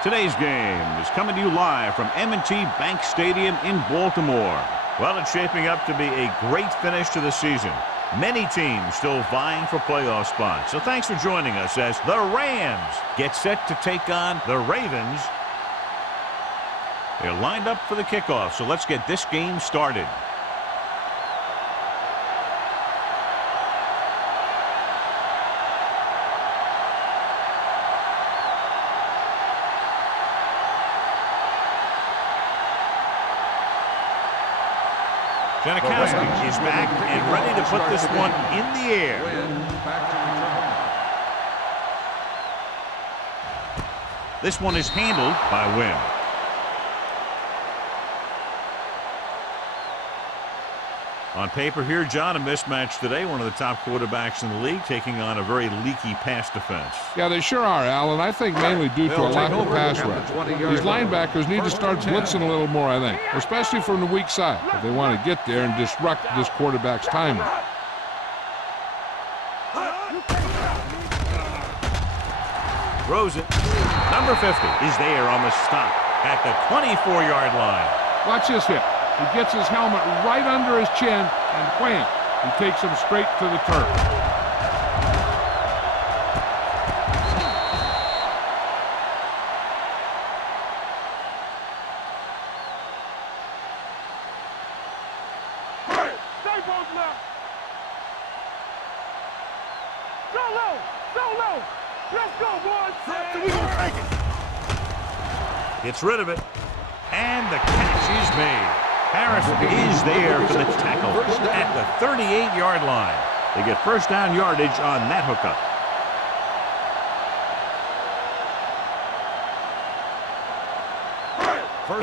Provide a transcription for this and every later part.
Today's game is coming to you live from M&T Bank Stadium in Baltimore. Well, it's shaping up to be a great finish to the season. Many teams still vying for playoff spots. So thanks for joining us as the Rams get set to take on the Ravens. They're lined up for the kickoff, so let's get this game started. Janikowski is back and ready to put this one in the air. This one is handled by Wynn. On paper here, John, a mismatch today. One of the top quarterbacks in the league taking on a very leaky pass defense. Yeah, they sure are, Alan. I think mainly due to a lack of pass rush. These linebackers need to start blitzing a little more, I think, especially from the weak side, if they want to get there and disrupt this quarterback's timing. Throws it. Number 50 is there on the stop at the 24-yard line. Watch this hit. He gets his helmet right under his chin, and wham, he takes him straight to the turf. Stay both left. Go low. Go low. Let's go, boys. We gonna take it. Gets rid of it, and the catch is made. Harris is there for the tackle at the 38-yard line. They get first down yardage on that hookup.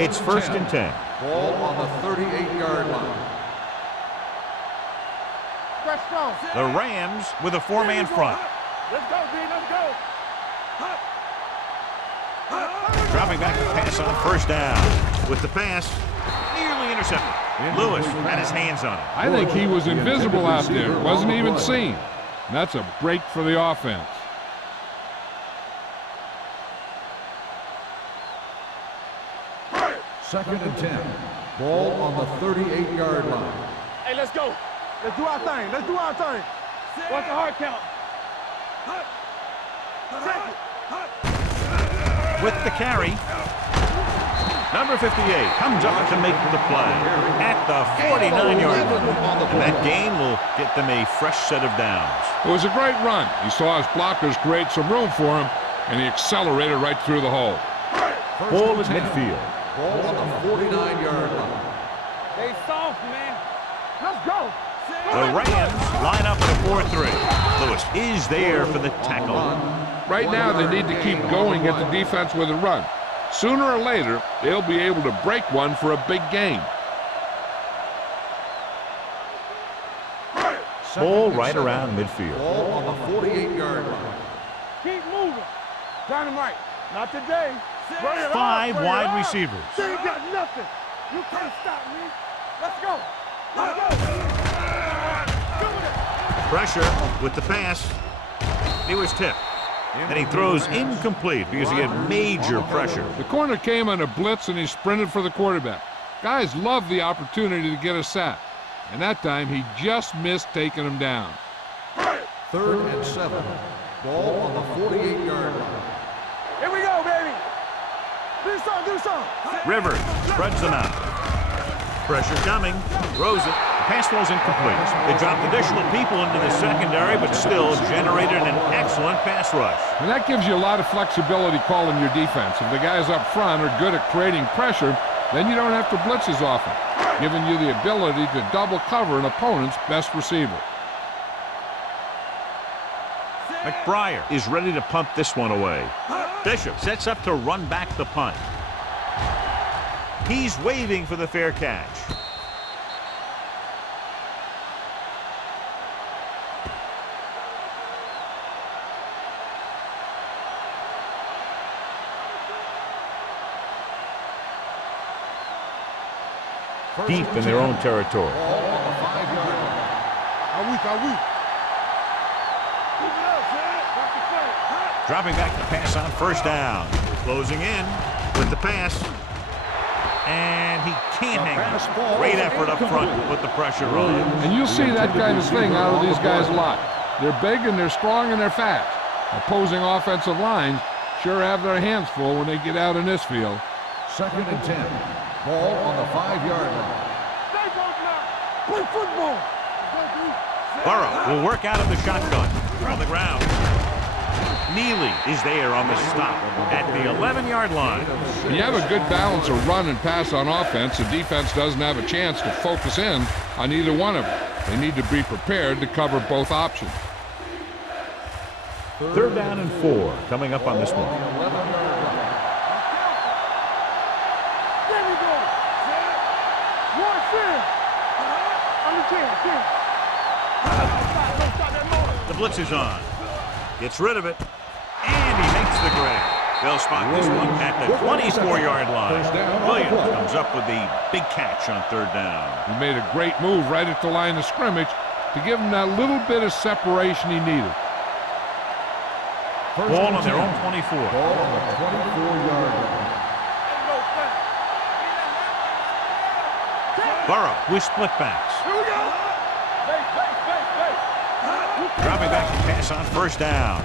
It's first and 10. Ball on the 38-yard line. The Rams with a four-man front. Let's go, D. Let's go. Dropping back to pass on first down. With the pass, nearly intercepted. Lewis had his hands on it. I think he was invisible out there. Wasn't even seen. And that's a break for the offense. Second and 10. Ball on the 38-yard line. Hey, let's go. Let's do our thing. Let's do our thing. What's the hard count? With the carry, number 58 comes up to make the play at the 49-yard line. And that gain will get them a fresh set of downs. It was a great run. He saw his blockers create some room for him, and he accelerated right through the hole. Ball at midfield. Ball on the 49-yard line. They soft, man. Let's go. The Rams line up at a 4-3. Lewis is there for the tackle. Right now, they need to keep going at the defense with a run. Sooner or later, they'll be able to break one for a big game. Ball right around midfield. Ball on the 48-yard line. Keep moving. Dynamite. Not today. Five wide receivers. They ain't got nothing. You can't stop me. Let's go. Let's go. Pressure with the pass. He was tipped. And he throws incomplete because he had major pressure. The corner came on a blitz, and he sprinted for the quarterback. Guys love the opportunity to get a sack. And that time, he just missed taking him down. Third and 7. Ball on the 48-yard line. Here we go, baby. Do something. Rivers spreads them out. Pressure coming. Throws it. The pass was incomplete. They dropped additional people into the secondary, but still generated an excellent pass rush. And that gives you a lot of flexibility calling your defense. If the guys up front are good at creating pressure, then you don't have to blitz as often, giving you the ability to double cover an opponent's best receiver. McBriar is ready to punt this one away. Bishop sets up to run back the punt. He's waving for the fair catch. Deep in their own territory. Ball on the 5-yard line. Are we? Dropping back to pass on first down. Closing in with the pass. And he can't hang it. Great effort up front to put the pressure on. And you'll see that kind of thing out of these guys a lot. They're big and they're strong and they're fast. Opposing offensive lines sure have their hands full when they get out in this field. 2nd and 10. Ball on the 5-yard line. Play football. Burrow will work out of the shotgun. On the ground. Neely is there on the stop at the 11-yard line. When you have a good balance of run and pass on offense, the defense doesn't have a chance to focus in on either one of them. They need to be prepared to cover both options. 3rd down and 4 coming up on this one. There we go. One fair. On the 10. The blitz is on. Gets rid of it. And he makes the grab. They'll spot this one at the 24-yard line. Williams comes up with the big catch on 3rd down. He made a great move right at the line of scrimmage to give him that little bit of separation he needed. Ball on their own 24. Ball on the 24-yard line. Burrow with split backs. Here we go. Dropping back to pass on first down.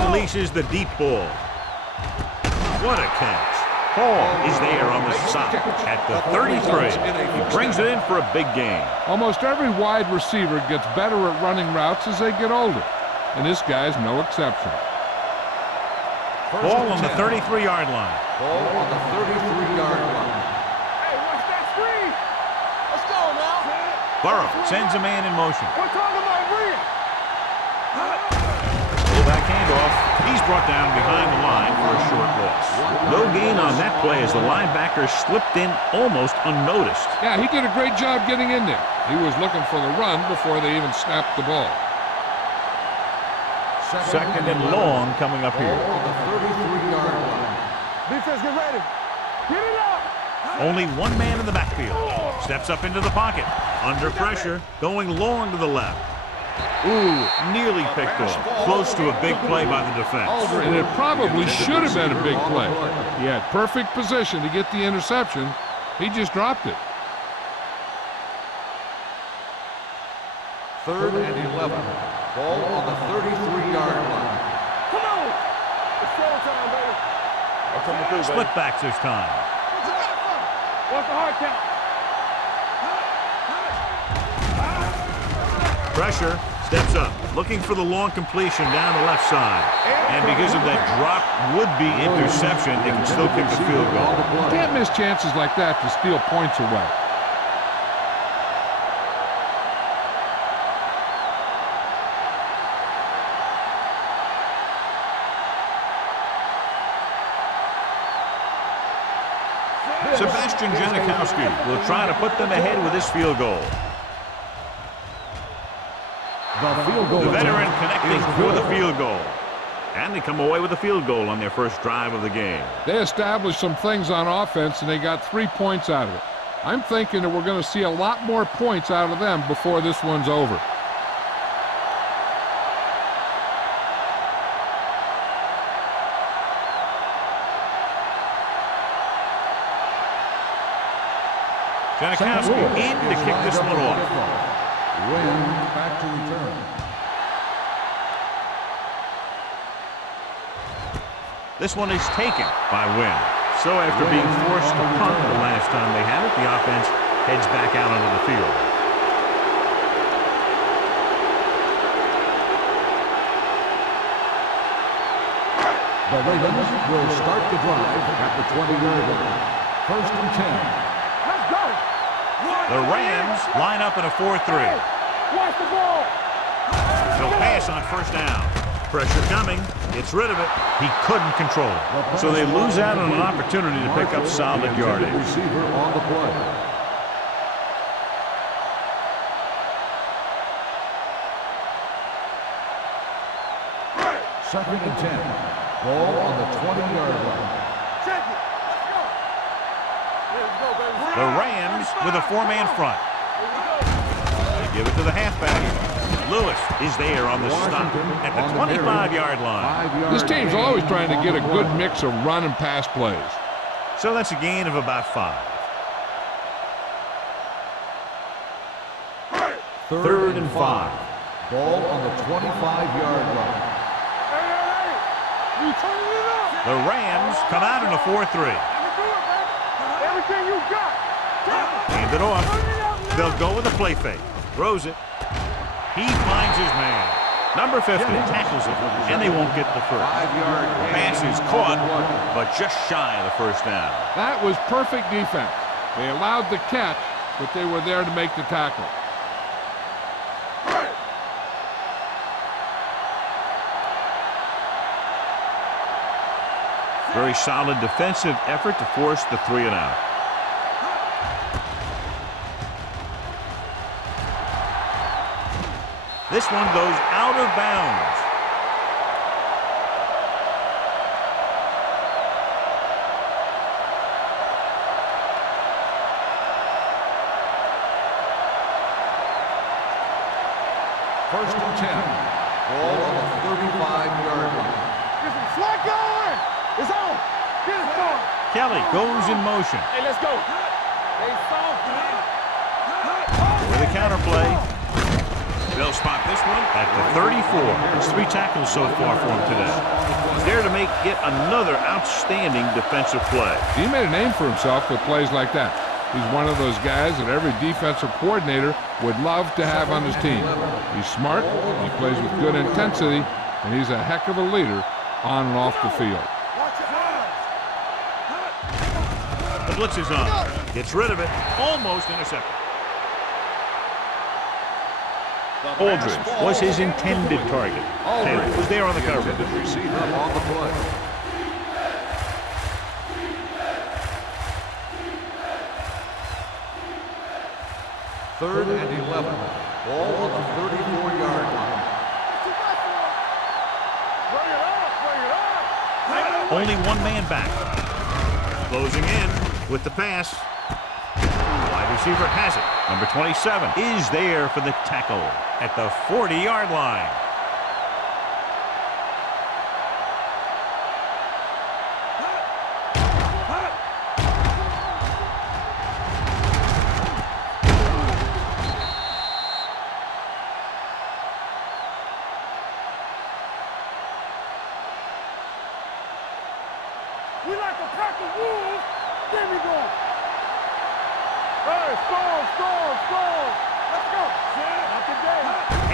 Unleashes the deep ball. What a catch. Hall is there on the stop at the 33. He brings it in for a big gain. Almost every wide receiver gets better at running routes as they get older, and this guy's no exception. Ball on the 33-yard line. Ball on the 33-yard line. Hey, watch that screen. Let's go now. Burrow sends a man in motion. We're talking about real. Fullback handoff. He's brought down behind the line for a short loss. No gain on that play as the linebacker slipped in almost unnoticed. Yeah, he did a great job getting in there. He was looking for the run before they even snapped the ball. 2nd and long coming up here. Ball on the 33-yard line. Defense, get ready. Get it up. Only one man in the backfield. Steps up into the pocket. Under pressure. Going long to the left. Ooh, nearly picked off. Close to a big play by the defense. And it probably should have been a big play. He had perfect position to get the interception. He just dropped it. 3rd and 11. Ball on the 33-yard line. Come on. It's showtime, baby. I'm coming through, Split backs this time. What's the hard count? Pressure. Steps up. Looking for the long completion down the left side. And because of that drop would-be interception, they can still kick the field goal. Can't miss chances like that to steal points away. Sebastian Janikowski will try to put them ahead with this field goal. The veteran connecting for the field goal. And they come away with a field goal on their first drive of the game. They established some things on offense, and they got 3 points out of it. I'm thinking that we're going to see a lot more points out of them before this one's over. Janikowski in to kick this one off. Win back to return. This one is taken by Wynn. So after being forced to punt the last time they had it, the offense heads back out onto the field. The Ravens will start the drive at the 20-yard line. 1st and 10. Let's go. The Rams line up in a 4-3. Watch the ball. They'll pass on first down. Pressure coming. Gets rid of it. He couldn't control it. So they lose out on an opportunity to pick up solid yardage. Receiver on the play. Second and 10. Ball on the 20-yard line. Check it. Let's go. Here we go, baby. The Rams with a 4-man front. They give it to the halfback. Lewis is there on the stop at the 25-yard line. This team's always trying to get a good mix of run and pass plays. So that's a gain of about 5. Third and 5. Ball on the 25-yard line. You turning it up. The Rams come out in a 4-3. Everything you got. Hand it off. They'll go with a play fake. Throws it. He finds his man. Number 50 tackles it, and they won't get the first. 5-yard Pass is caught, but just shy of the first down. That was perfect defense. They allowed the catch, but they were there to make the tackle. Very solid defensive effort to force the 3 and out. This one goes out of bounds. First and 10. Ball on the 35-yard line. Get some slack going. It's on. Get it going. Kelly goes in motion. Hey, let's go. Hey, soft, man. With a counter play. They'll spot this one at the 34. It's 3 tackles so far for him today. He's there to make yet another outstanding defensive play. He made a name for himself with plays like that. He's one of those guys that every defensive coordinator would love to have on his team. He's smart, he plays with good intensity, and he's a heck of a leader on and off the field. The blitz is on. Gets rid of it. Almost intercepted. Aldridge was his intended target. Taylor was there on the cover. Receiver on the play. Third and 11. Ball on the 34-yard line. Bring it up. Bring it up. Only one man back. Closing in with the pass. Wide receiver has it. Number 27 is there for the tackle at the 40-yard line. We like a pack of wolves. There we go. Hey, score. Let's go. Not today.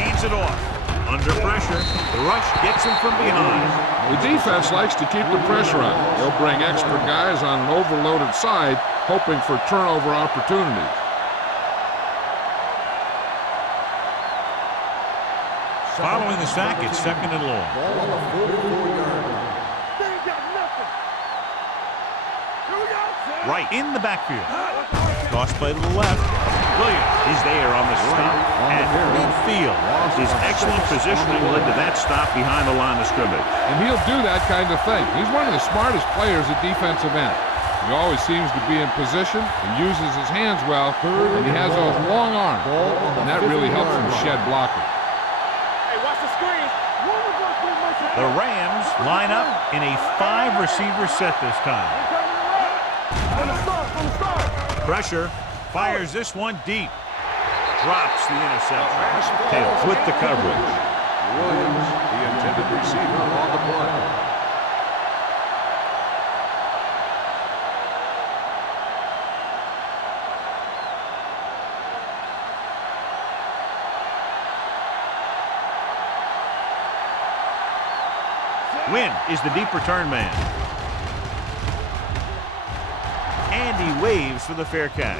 Hands it off. Under pressure. The rush gets him from behind. The defense likes to keep the pressure on. They'll bring extra guys on an overloaded side, hoping for turnover opportunities. Following the sack, it's 2nd and long. Ball on the 44-yard line. They ain't got nothing. Here we go. Right in the backfield. Toss play to the left. Williams is there on the stop at midfield. His excellent positioning led to that stop behind the line of scrimmage. And he'll do that kind of thing. He's one of the smartest players at defensive end. He always seems to be in position, he uses his hands well, and he has those long arms, and that really helps him shed blocking. Hey, watch the screen. The Rams line up in a 5-receiver set this time. From the start. Pressure. Fires this one deep. Drops the interception. Tails with the coverage. Williams, the intended receiver on the play. Wynn is the deep return man. And he waves for the fair catch.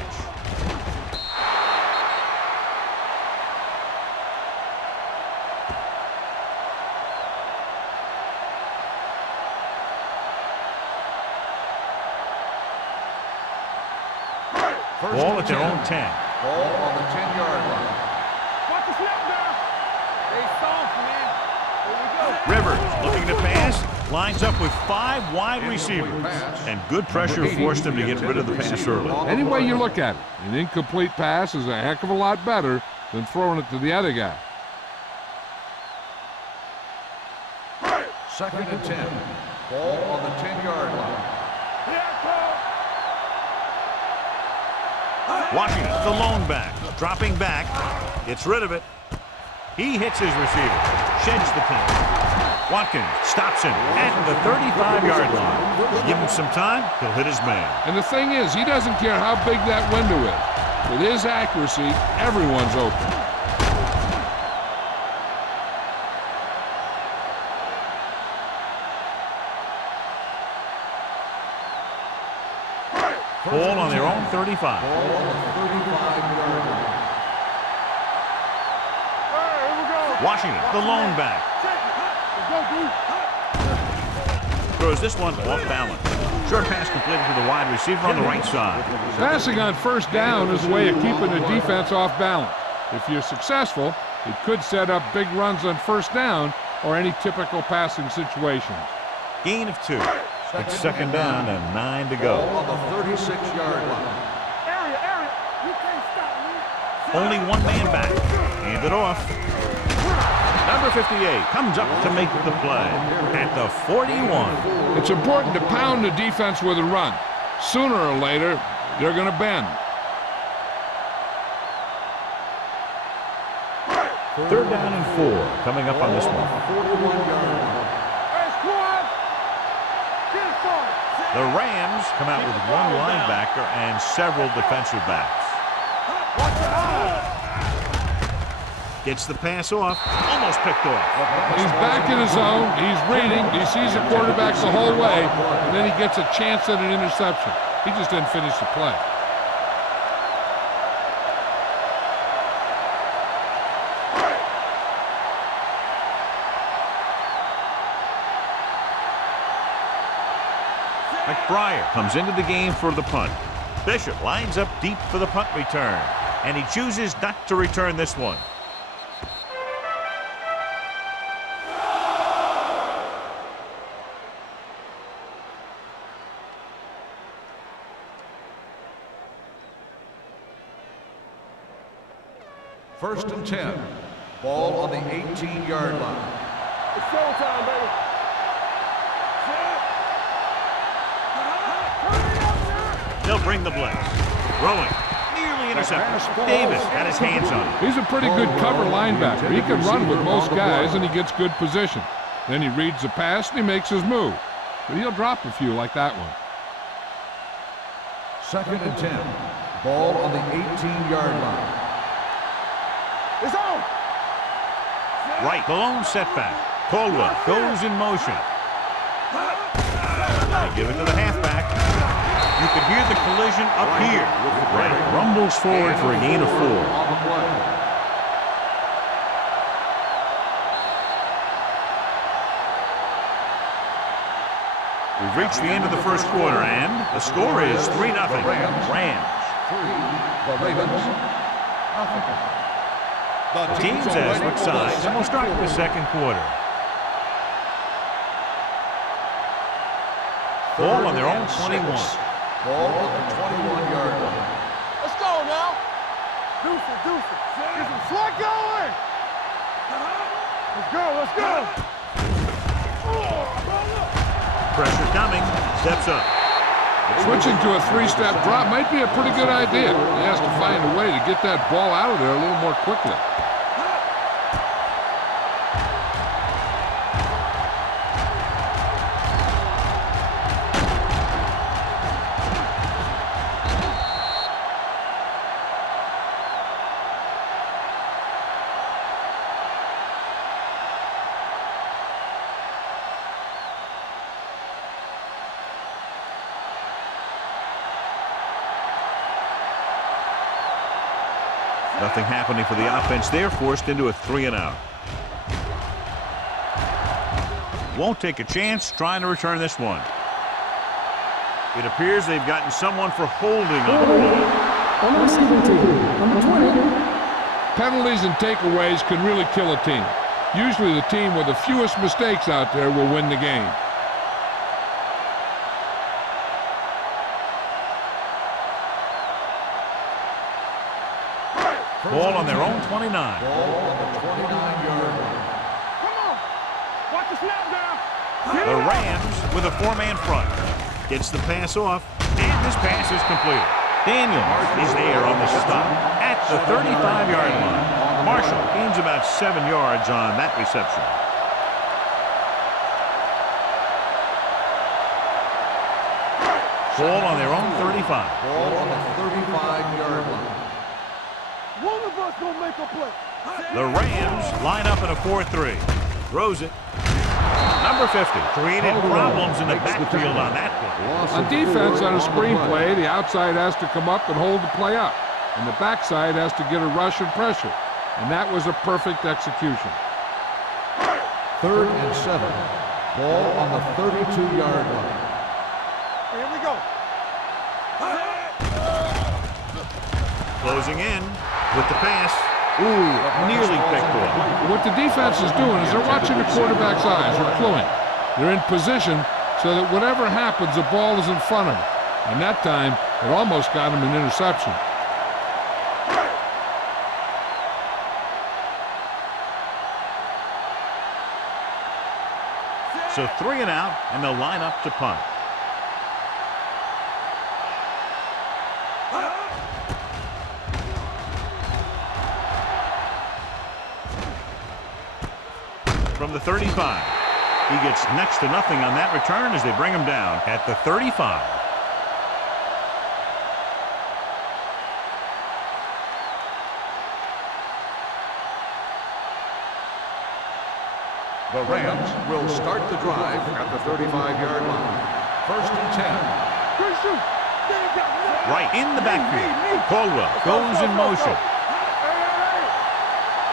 Ball at their own 10. Ball on the 10-yard line. Watch the snap now. Stay soft, man. Here we go. Rivers looking to pass, lines up with 5 wide receivers. And good pressure forced him to get rid of the pass early. Any way you look at it, an incomplete pass is a heck of a lot better than throwing it to the other guy. Second and 10. Ball on the 10-yard line. Washington, the lone back, dropping back, gets rid of it. He hits his receiver, sheds the pass. Watkins stops him at the 35-yard line. Give him some time, he'll hit his man. And the thing is, he doesn't care how big that window is. With his accuracy, everyone's open. Ball on their own 35. Ball on the 35-yard line. Washington, the lone back. Throws this one off balance. Short pass completed to the wide receiver on the right side. Passing on first down is a way of keeping the defense off balance. If you're successful, it could set up big runs on first down or any typical passing situations. Gain of 2. It's second down and 9 to go. Ball on the 36-yard line. Area. You can't stop me. Only one man back. Hand it off. Number 58 comes up to make the play at the 41. It's important to pound the defense with a run. Sooner or later, they're going to bend. Third down and 4 coming up on this one. 41-yard line. The Rams come out with one linebacker and several defensive backs. Gets the pass off, almost picked off. He's back in his zone, he's reading, he sees the quarterback the whole way, and then he gets a chance at an interception. He just didn't finish the play. McBriar comes into the game for the punt. Bishop lines up deep for the punt return, and he chooses not to return this one. First and 10. Ball on the 18-yard line. It's showtime, baby. They'll bring the blitz. Throwing. Nearly intercepted. Davis had his hands on it. He's a pretty good cover linebacker. He can run with most guys, and he gets good position. Then he reads the pass, and he makes his move. But he'll drop a few like that one. Second and 10. Ball on the 18-yard line. It's on. Right, the lone setback. Caldwell goes in motion. They give it to the halfback. You can hear the collision up here. Right, rumbles forward for a gain of 4. On the play. We've reached the end of the first quarter, and the score is 3-0. Rams. 3. The Ravens. Nothing. The teams as switch sides, and we'll start the second quarter. Ball on their own 21. Ball on the 21-yard line. Let's go now. Deuce it. Get some slug going. Let's go. Pressure coming. Steps up. Switching to a 3-step drop might be a pretty good idea. He has to find a way to get that ball out of there a little more quickly. Nothing happening for the offense. They're forced into a 3-and-out. Won't take a chance trying to return this one. It appears they've gotten someone for holding on the ball. On the receiving team, number 20. Penalties and takeaways can really kill a team. Usually the team with the fewest mistakes out there will win the game. Ball on their own 29. Ball on the 29-yard line. Come on. Watch the snap down. The Rams with a four-man front. Gets the pass off, and this pass is completed. Daniels is there on the stop at the 35-yard line. Marshall gains about 7 yards on that reception. Ball on their own 35. Ball on the 35-yard line. One of us gonna make a play. The Rams line up in a 4-3. Throws it. Number 50 created problems in the backfield on that play. On defense, on a screen play, the outside has to come up and hold the play up, and the backside has to get a rush and pressure, and that was a perfect execution. 3rd and 7. Ball on the 32-yard line. Here we go. Closing in with the pass. Ooh, nearly picked off. What the defense is doing is they're watching the quarterback's eyes. They're cluing. They're in position so that whatever happens, the ball is in front of them. And that time, it almost got him an interception. So 3 and out, and they'll line up to punt. From the 35. He gets next to nothing on that return as they bring him down at the 35. The Rams will start the drive at the 35-yard line. 1st and 10. Good shoot. They ain't got nothing. Right in the backfield. Caldwell goes in motion.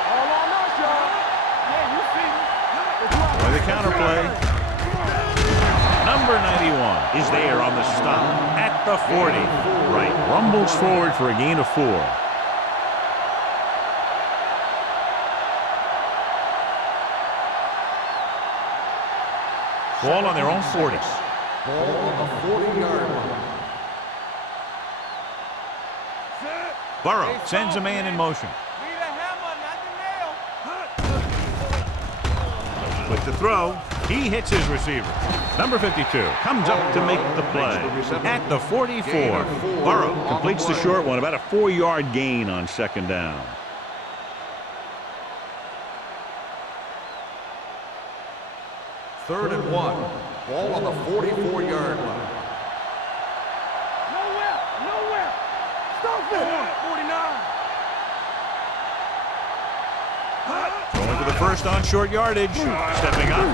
All on us, y'all. Yeah, you see me. For the counter play. Number 91 is there on the stop at the 40. Right, rumbles forward for a gain of 4. Ball on their own 40. Ball on the 40-yard line. Burrow sends a man in motion. With the throw, he hits his receiver. Number 52 comes up to make the play at the 44. Burrow completes the short one, about a 4-yard gain on 2nd down. Third and 1. Ball on the 44-yard line. Nowhere. Stop it. 49. Going for the first on short yardage. Stepping up.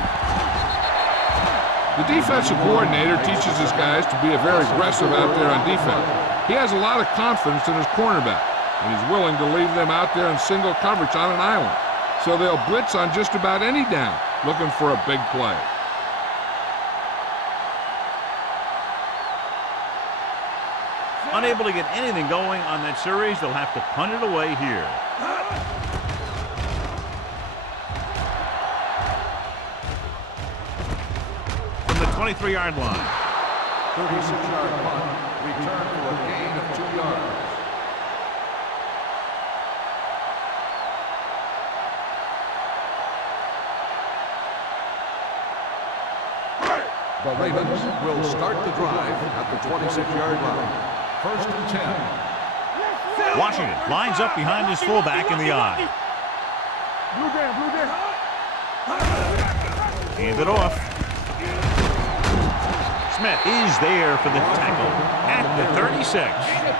The defensive coordinator teaches his guys to be very aggressive out there on defense. He has a lot of confidence in his cornerback, and he's willing to leave them out there in single coverage on an island. So they'll blitz on just about any down, looking for a big play. Unable to get anything going on that series, they'll have to punt it away here. From the 23-yard line. 36-yard punt. Return for a gain of 2 yards. The Ravens will start the drive at the 26-yard line. 1st and 10. Washington lines up behind his fullback in the eye. Blue down. Hand it off. Smith is there for the tackle at the 36.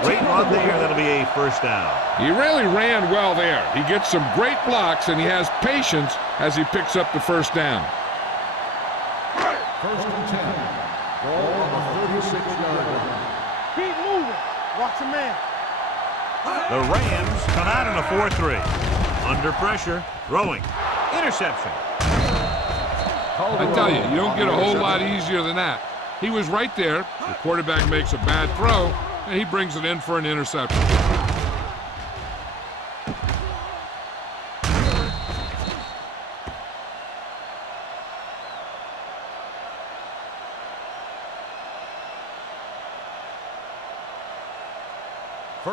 Great run there. That'll be a 1st down. He really ran well there. He gets some great blocks, and he has patience as he picks up the 1st down. 1st and 10. Ball on the 36-yard line. Keep moving. Watch a man. The Rams come out in a 4-3. Under pressure. Throwing. Interception. I tell you, you don't get a whole lot easier than that. He was right there. The quarterback makes a bad throw, and he brings it in for an interception.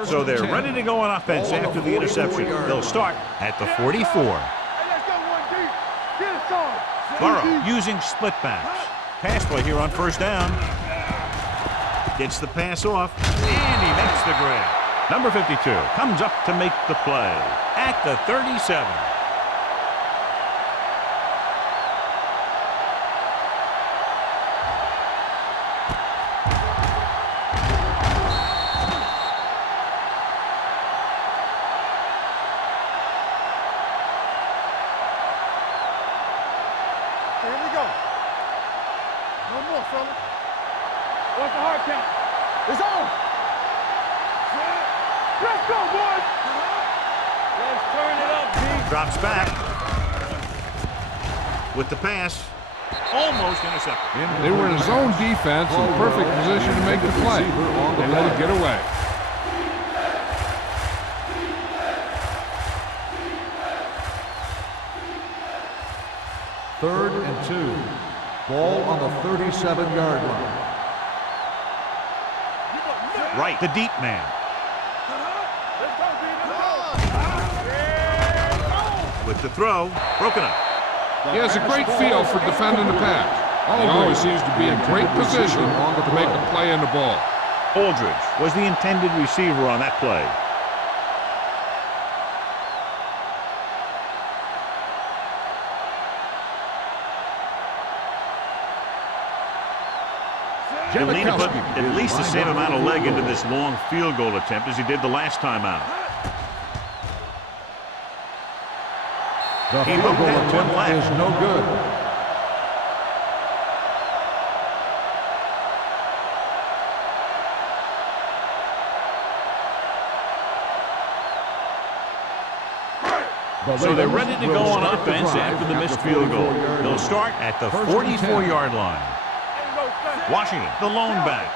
So they're ready to go on offense after the interception. They'll start at the 44. Hey, let's go 1 deep. Get us on. Burrow using split backs. Pass play here on first down. Gets the pass off, and he makes the grab. Number 52 comes up to make the play at the 37. Here we go. No more, fellas. What's the hard count? It's on. Let's go, boys. Let's turn it up, G. Drops back with the pass. Almost intercepted. They were in a zone defense in perfect position to make the play. They let it get away. Third and 2. Ball on the 37-yard line. Right, the deep man. With the throw, broken up. He has a great feel for defending the pass. He always seems to be in great position to make a play in the ball. Aldridge was the intended receiver on that play. He'll need to put at least the same amount of leg into this long field goal attempt as he did the last time out. The He field bumped goal that one attempt left. is no good. So they're ready to go on offense after the missed field goal. They'll start at the 44-yard line. Washington, the lone back.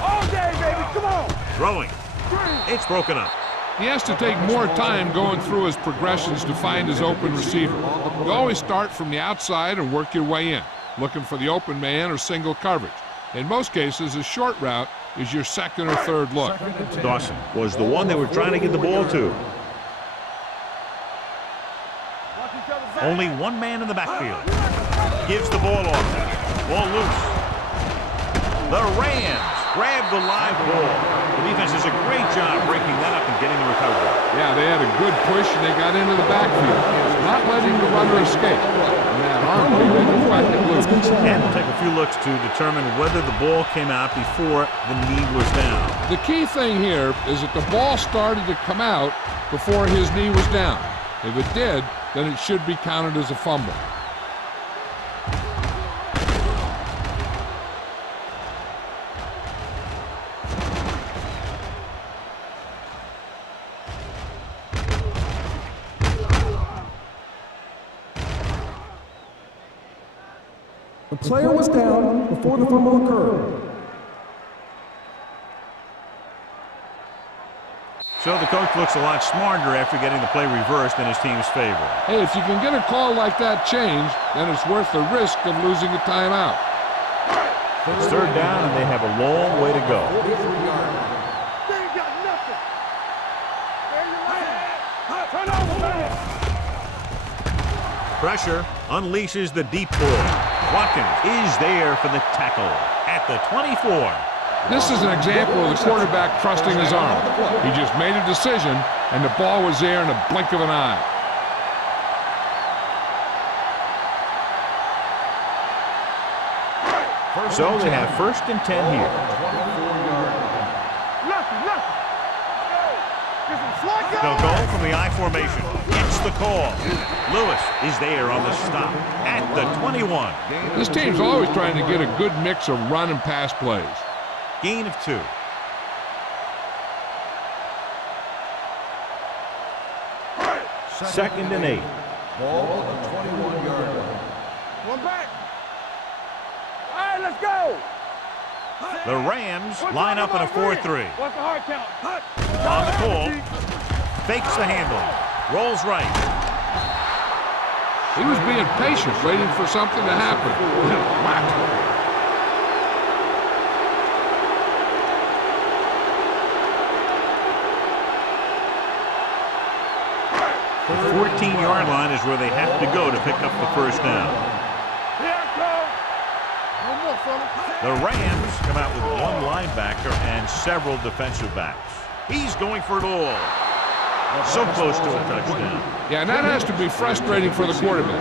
All day, baby. Come on. Throwing. It's broken up. He has to take more time going through his progressions to find his open receiver. You always start from the outside and work your way in, looking for the open man or single coverage. In most cases, a short route is your second or third look. Dawson was the one they were trying to get the ball to. Only one man in the backfield. Gives the ball off. Ball loose. The Rams grab the live ball. The defense does a great job breaking that up and getting the recovery. Yeah, they had a good push and they got into the backfield, not letting the runner escape. And that arm they didn't find it loose. And we'll take a few looks to determine whether the ball came out before the knee was down. The key thing here is that the ball started to come out before his knee was down. If it did, then it should be counted as a fumble. The player was down before the fumble occurred. So the coach looks a lot smarter after getting the play reversed in his team's favor. Hey, if you can get a call like that changed, then it's worth the risk of losing a timeout. It's third down, and they have a long way to go. They ain't got nothing. There you are. Turn over, man. Pressure unleashes the deep ball. Watkins is there for the tackle at the 24. This is an example of the quarterback trusting his arm. He just made a decision, and the ball was there in a blink of an eye. So they have first and 10 here. They'll go from the I formation. It's the call. Lewis is there on the stop at the 21. This team's always trying to get a good mix of run and pass plays. Gain of 2. Second and 8. Ball on the 21-yard line. One back. All right, let's go. The Rams line up in a 4-3. What's the hard count? On the call. Fakes the handle. Rolls right. He was being patient, waiting for something to happen. Whack. 14-yard line is where they have to go to pick up the first down. The Rams come out with one linebacker and several defensive backs. He's going for it all. So close to a touchdown. Yeah, and that has to be frustrating for the quarterback.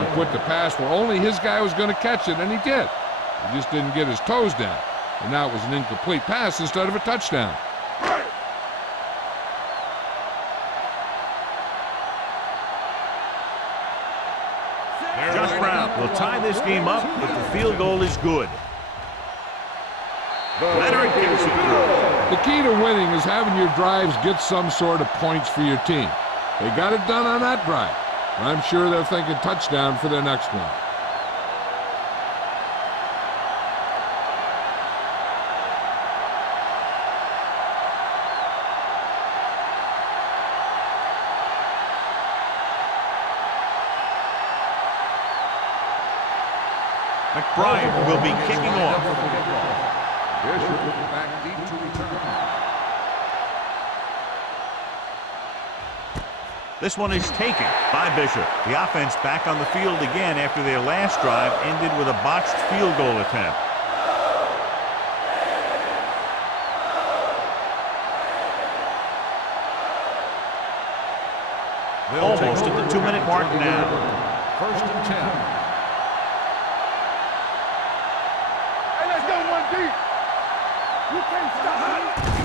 He put the pass where only his guy was going to catch it, and he did. He just didn't get his toes down. And now it was an incomplete pass instead of a touchdown. Josh Brown will tie this game up if the field goal is good. Leonard gets it through. The key to winning is having your drives get some sort of points for your team. They got it done on that drive. I'm sure they're thinking touchdown for their next one. McBride will be kicking off. Bishop back deep to return. This one is taken by Bishop. The offense back on the field again after their last drive ended with a botched field goal attempt. Almost at the 2-minute mark now. 1st and 10.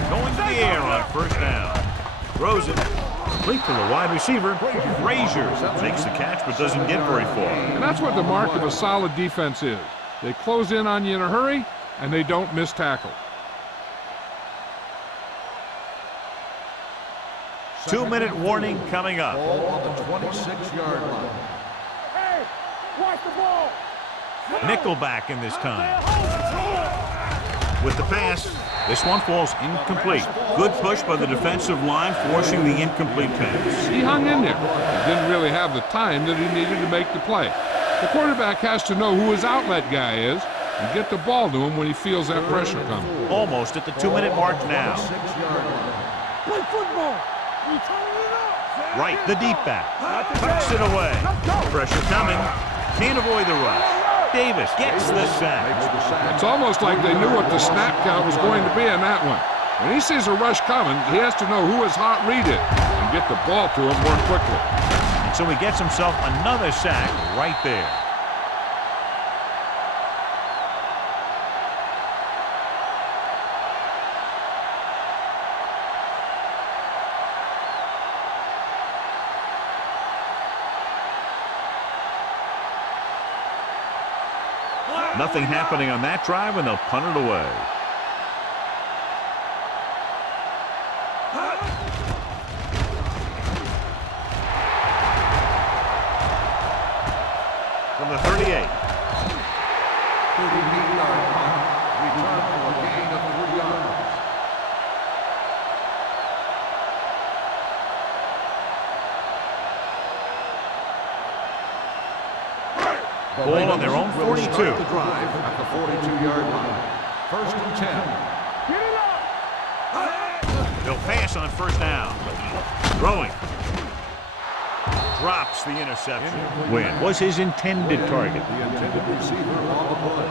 Going to the air on 1st down. Throws it. Complete to the wide receiver. Frazier makes the catch but doesn't get very far. And that's what the mark of a solid defense is. They close in on you in a hurry, and they don't miss tackle. 2-minute warning coming up. Ball on the 26-yard line. Hey, watch the ball. Nickelback in this time. With the pass, this one falls incomplete. Good push by the defensive line, forcing the incomplete pass. He hung in there. He didn't really have the time that he needed to make the play. The quarterback has to know who his outlet guy is and get the ball to him when he feels that pressure coming. Almost at the 2-minute mark now. 6-yard line. Play football. You turn it up. Right, the deep back. Tucks it away. Pressure coming. Can't avoid the rush. Davis gets the sack. It's almost like they knew what the snap count was going to be in that one. When he sees a rush coming, he has to know who his hot read is and get the ball to him more quickly. And so he gets himself another sack right there. Nothing happening on that drive, and they'll punt it away. From the 38. 38-yard punt. Return for a gain of 3 yards. Ball on their own 42. Start the drive at the 42-yard line. 1st and 10. Get it up. They'll pass on 1st down. Throwing. Drops the interception. Win was his intended target. The intended receiver on the play.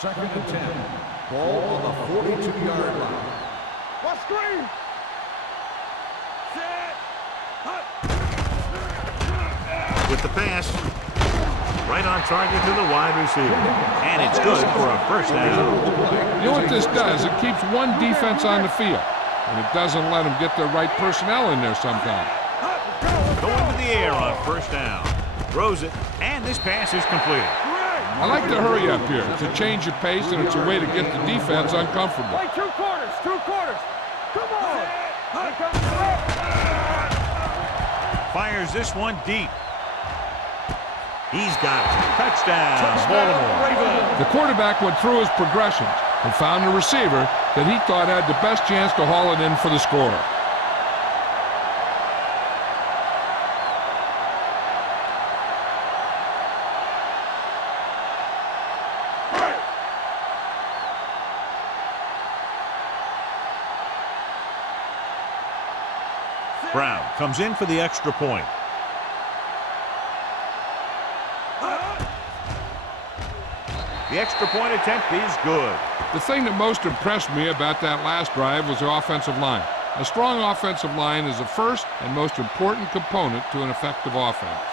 Second and 10. Ball on the 42-yard line. What screen? Set. With the pass, right on target to the wide receiver. And it's good for a 1st down. You know what this does? It keeps one defense on the field, and it doesn't let them get the right personnel in there sometimes. Going to the air on 1st down. Throws it, and this pass is completed. I like to hurry up here. It's a change of pace, and it's a way to get the defense uncomfortable. Play 2 quarters. 2 quarters. Come on. Here comes the left. Fires this one deep. He's got it. Touchdown, Baltimore. The quarterback went through his progressions and found a receiver that he thought had the best chance to haul it in for the score. Brown comes in for the extra point. The extra point attempt is good. The thing that most impressed me about that last drive was the offensive line. A strong offensive line is the first and most important component to an effective offense.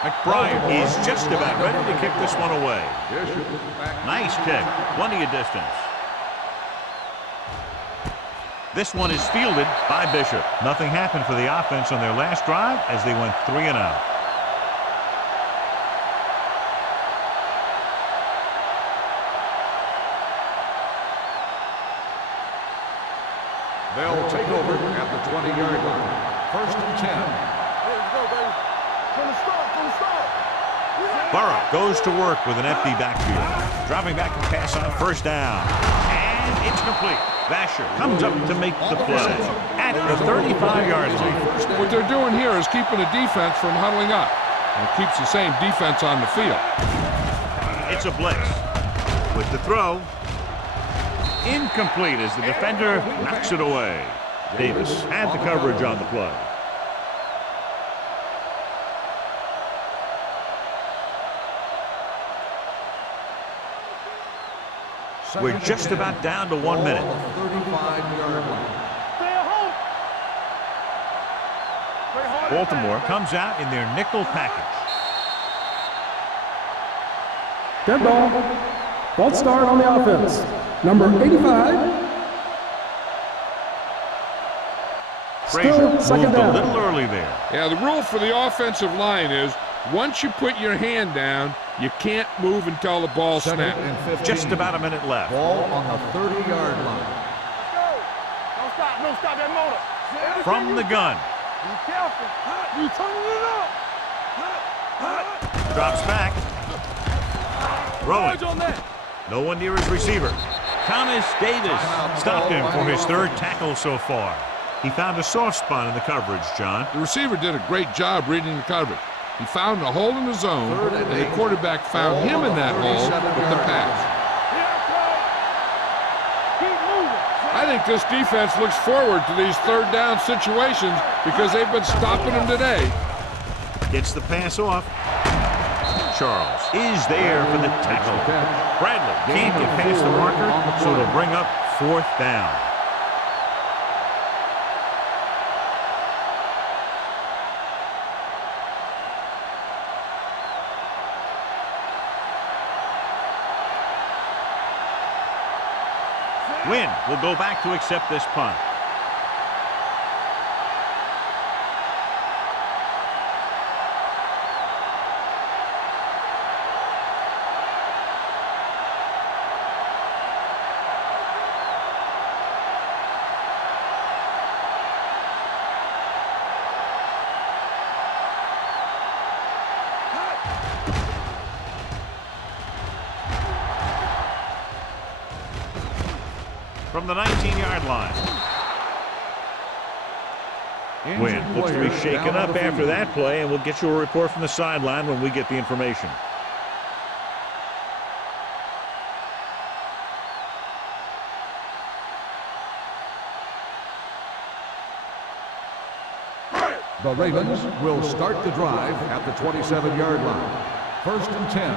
McBride is just about ready to kick this one away. Nice kick, plenty of distance. This one is fielded by Bishop. Nothing happened for the offense on their last drive as they went 3 and out. They'll take over at the 20-yard line. First and 10. Let's go, baby. From the start. Burrow goes to work with an empty backfield. Dropping back to pass on first down. And it's complete. Vasher comes up to make the play at the 35-yard line. What they're doing here is keeping the defense from huddling up. And it keeps the same defense on the field. It's a blitz. With the throw. Incomplete as the defender knocks it away. Davis had the coverage on the play. We're just about down to 1 minute. 35-yard line. Baltimore comes out in their nickel package. Dead ball. False start on the offense. Number 85. Frazier Still moved second a down. little early there. Yeah, the rule for the offensive line is once you put your hand down, you can't move until the ball Second snaps. and 15. Just about a minute left. Ball on the 30-yard line. Don't stop. Don't stop that motor. From the gun. Be careful. You turning it up. Drops back. Throwing. Charge on that. No one near his receiver. Thomas Davis stopped him for his third tackle so far. He found a soft spot in the coverage, John. The receiver did a great job reading the coverage. He found a hole in the zone, and the quarterback found him in that hole with the pass. Keep moving. I think this defense looks forward to these third down situations because they've been stopping them today. Gets the pass off. Charles is there for the tackle. Bradley can't get past the marker, so it'll bring up fourth down. Wynn will go back to accept this punt. From the 19-yard line. Wynn looks to be shaken up after that play, and we'll get you a report from the sideline when we get the information. The Ravens will start the drive at the 27-yard line. First and 10.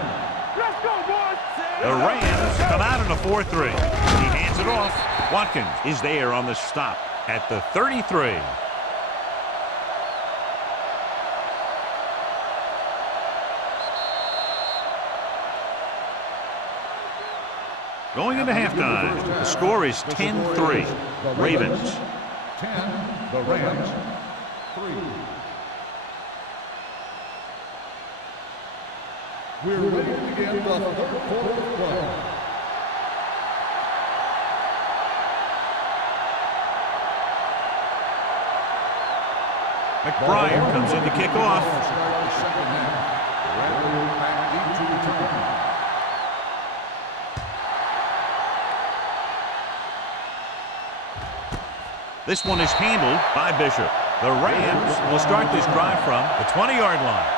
Let's go, boys. The Rams come out in a 4-3. He hands it off. Watkins is there on the stop at the 33. Going into halftime, the score is 10-3. Ravens. 10, the Rams, 3. We're ready to begin the third quarter of play. McBride comes in to kick off. Start the second half. Bradley back deep to return. This one is handled by Bishop. The Rams will start this drive from the 20-yard line.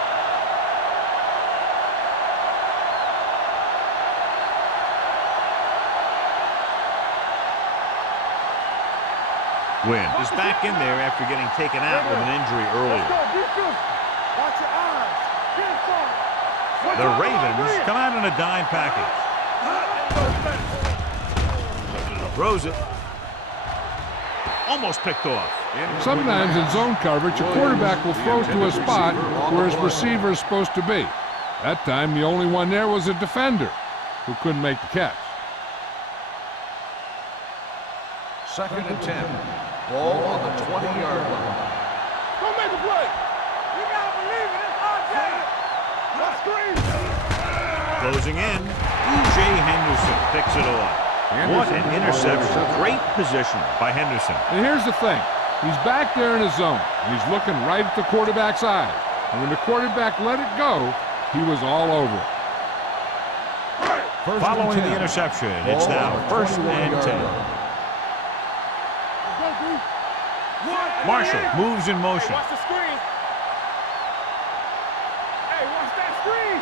Wynn is back in there after getting taken out with an injury earlier. Watch your eyes. Get it forward. The Ravens come out in a dime package. Throws it. Almost picked off. Sometimes in zone coverage, a quarterback will throw to a spot where his receiver is supposed to be. That time, the only one there was a defender who couldn't make the catch. 2nd and 10. Ball on the 20-yard line. Go make a play. You gotta believe it. It's our game. Let's screen. Closing in. E.J. Henderson picks it off. What an interception. Great position by Henderson. And here's the thing. He's back there in his zone. He's looking right at the quarterback's eyes. And when the quarterback let it go, he was all over it. Following the interception, it's now 1st and 10. Marshall moves in motion. Watch the screen. Hey, watch that screen.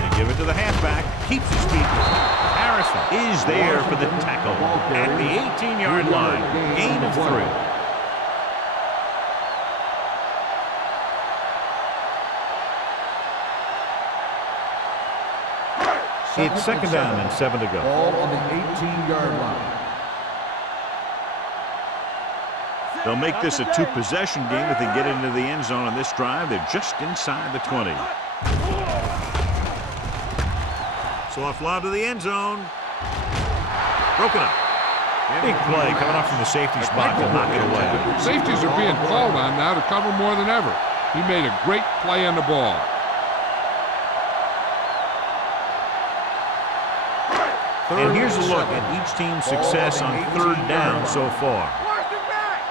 They give it to the halfback. Keeps his feet. Harrison is there for the tackle at the 18-yard line. Gain of 3. It's 2nd down and 7 to go. Ball on the 18-yard line. They'll make this a 2-possession game if they get into the end zone on this drive. They're just inside the 20. Soft lob to the end zone. Broken up. Big play coming up from the safety spot to knock it away. Safeties are being called on now to cover more than ever. He made a great play on the ball. And here's a look at each team's success on 3rd down so far. Watch the back.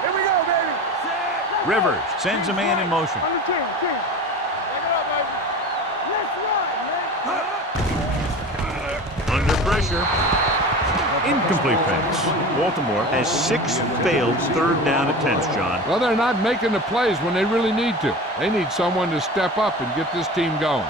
Here we go, baby. Rivers sends a man in motion. On the team. Take it up, baby. Let's run, man. Under pressure. Incomplete pass. Baltimore has 6 failed 3rd down attempts, John. Well, they're not making the plays when they really need to. They need someone to step up and get this team going.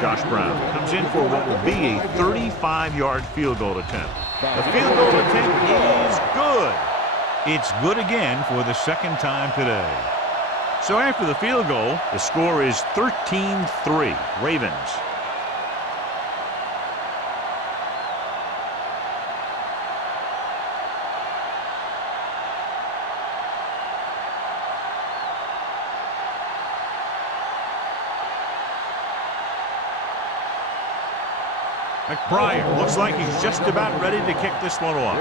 Josh Brown comes in for what will be a 35-yard field goal attempt. The field goal attempt is good. It's good again for the 2nd time today. So after the field goal, the score is 13-3, Ravens. McBride looks like he's just about ready to kick this one off.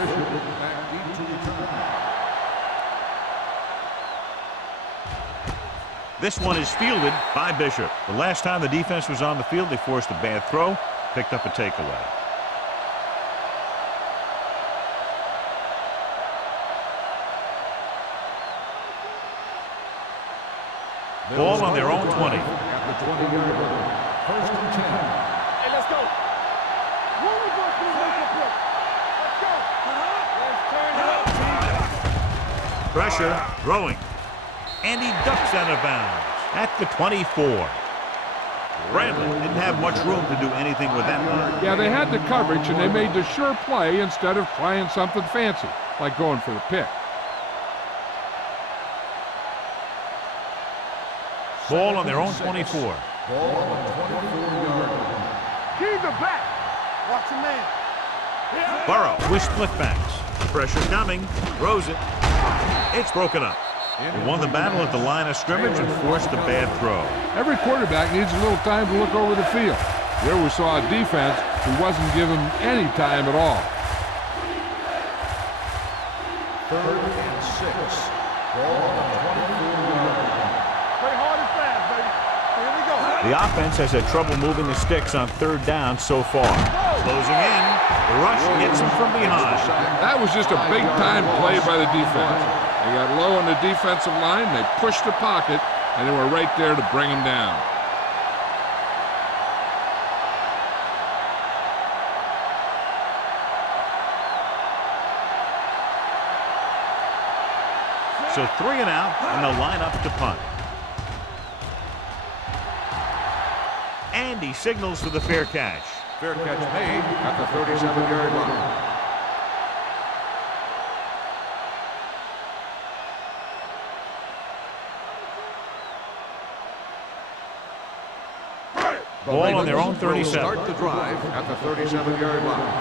This one is fielded by Bishop. The last time the defense was on the field, they forced a bad throw, picked up a takeaway. Ball on their own 20. At the 20-yard line. 1st and 10. Hey, let's go. Let's go. Let's turn it up. Pressure, throwing. And he ducks out of bounds at the 24. Bradley didn't have much room to do anything with that one. Yeah, they had the coverage, and they made the sure play instead of trying something fancy, like going for the pick. Ball on their own 24. Ball on the 24-yard line. Keep the back. Watch your man. Burrow with split backs. Pressure coming. Throws it. It's broken up. He won the battle at the line of scrimmage and forced a bad throw. Every quarterback needs a little time to look over the field. Here we saw a defense who wasn't given any time at all. 3rd and 6. Ball on the 24-yard line. Play hard and fast, baby. Here we go. The offense has had trouble moving the sticks on 3rd down so far. Closing in. The rush gets him from behind. That was just a big-time play by the defense. They got low on the defensive line, they pushed the pocket, and they were right there to bring him down. So 3 and out, and they'll line up to punt. And he signals for the fair catch. Fair catch made at the 37-yard line. Ball on their own 37. Start the drive at the 37-yard line.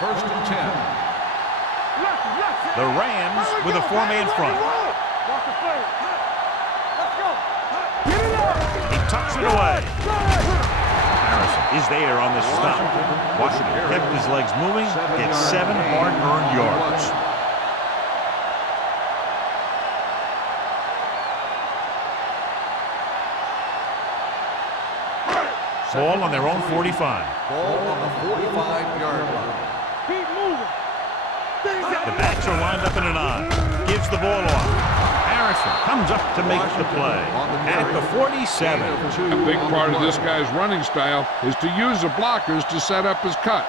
1st and 10. The Rams with a 4-man front. He tucks it away. Harrison is there on the stop. Washington kept his legs moving, gets 7 hard-earned yards. Ball on their own 45. Ball on the 45-yard line. Keep moving. The backs are lined up in an I. Gives the ball off. Harrison comes up to make the play at the 47. A big part of this guy's running style is to use the blockers to set up his cut,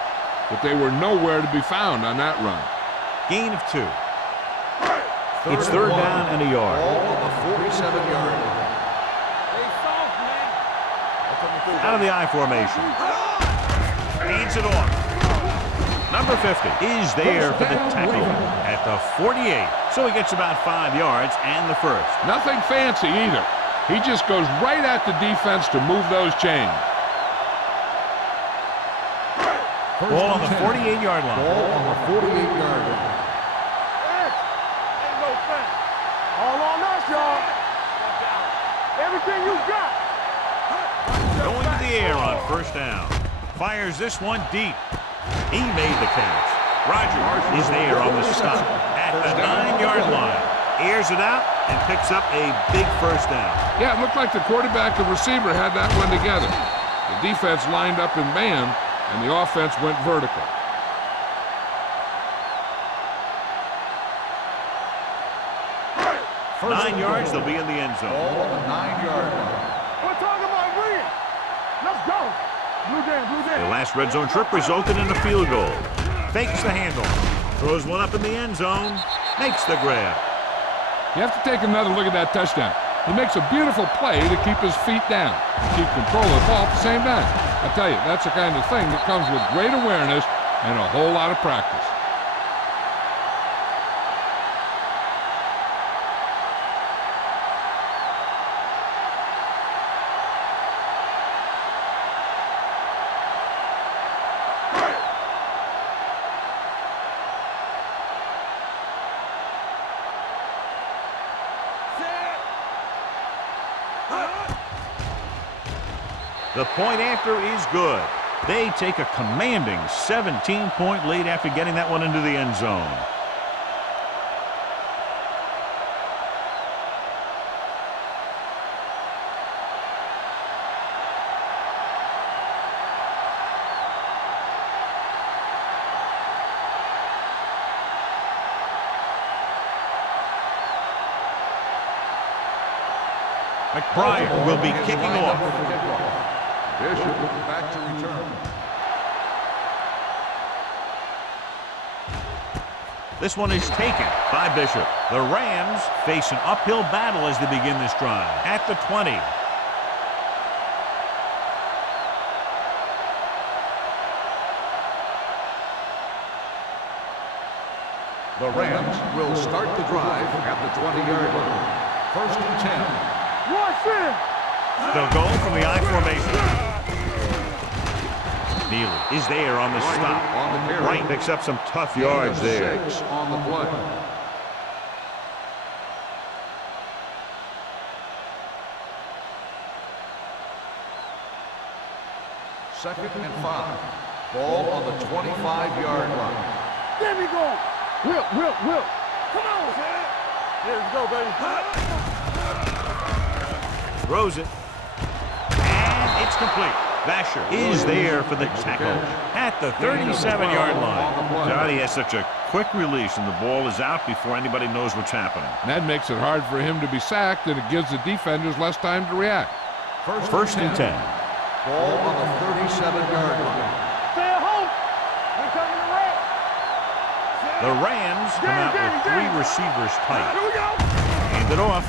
but they were nowhere to be found on that run. Gain of 2. It's 3rd down and a yard. Ball on the 47-yard line. Out of the I formation. Hands it off. Number 50 is there for the tackle at the 48. So he gets about 5 yards and the first. Nothing fancy either. He just goes right at the defense to move those chains. Ball on the 48-yard line. Ball on the 48-yard line. Ain't no thing. All on us, y'all. Everything you got. Going to the air on 1st down. Fires this one deep. He made the catch. Rogers is there on the stop at the 9-yard line. Airs it out and picks up a big 1st down. Yeah, it looked like the quarterback and receiver had that one together. The defense lined up in man, and the offense went vertical. First 9 yards, they'll be in the end zone. Ball on the 9-yard line. We're talking about win. Let's go. Blue down, blue down. The last red zone trip resulted in a field goal. Fakes the handle. Throws one up in the end zone. Makes the grab. You have to take another look at that touchdown. He makes a beautiful play to keep his feet down, keep control of the ball at the same time. I tell you, that's the kind of thing that comes with great awareness and a whole lot of practice. The point after is good. They take a commanding 17-point lead after getting that one into the end zone. McBride will be kicking off. Bishop back to return. This one is taken by Bishop. The Rams face an uphill battle as they begin this drive at the 20. The Rams will start the drive at the 20-yard line. 1st and 10. What's in? They'll go from the I formation. Neely is there on the stop. On the carry. Wright picks up some tough yards there. 6 on the play. Second and 5. Ball on the 25-yard line. There we go. Whip. Come on, man. Here we go, baby. Throws it. And it's complete. Vasher is there for the tackle at the 37-yard line. John, he has such a quick release, and the ball is out before anybody knows what's happening. And that makes it hard for him to be sacked, and it gives the defenders less time to react. First and 10. Ball on the 37-yard line. Stay at home. We're coming to red. The Rams come out with 3 receivers tight. Here we go. Hand it off.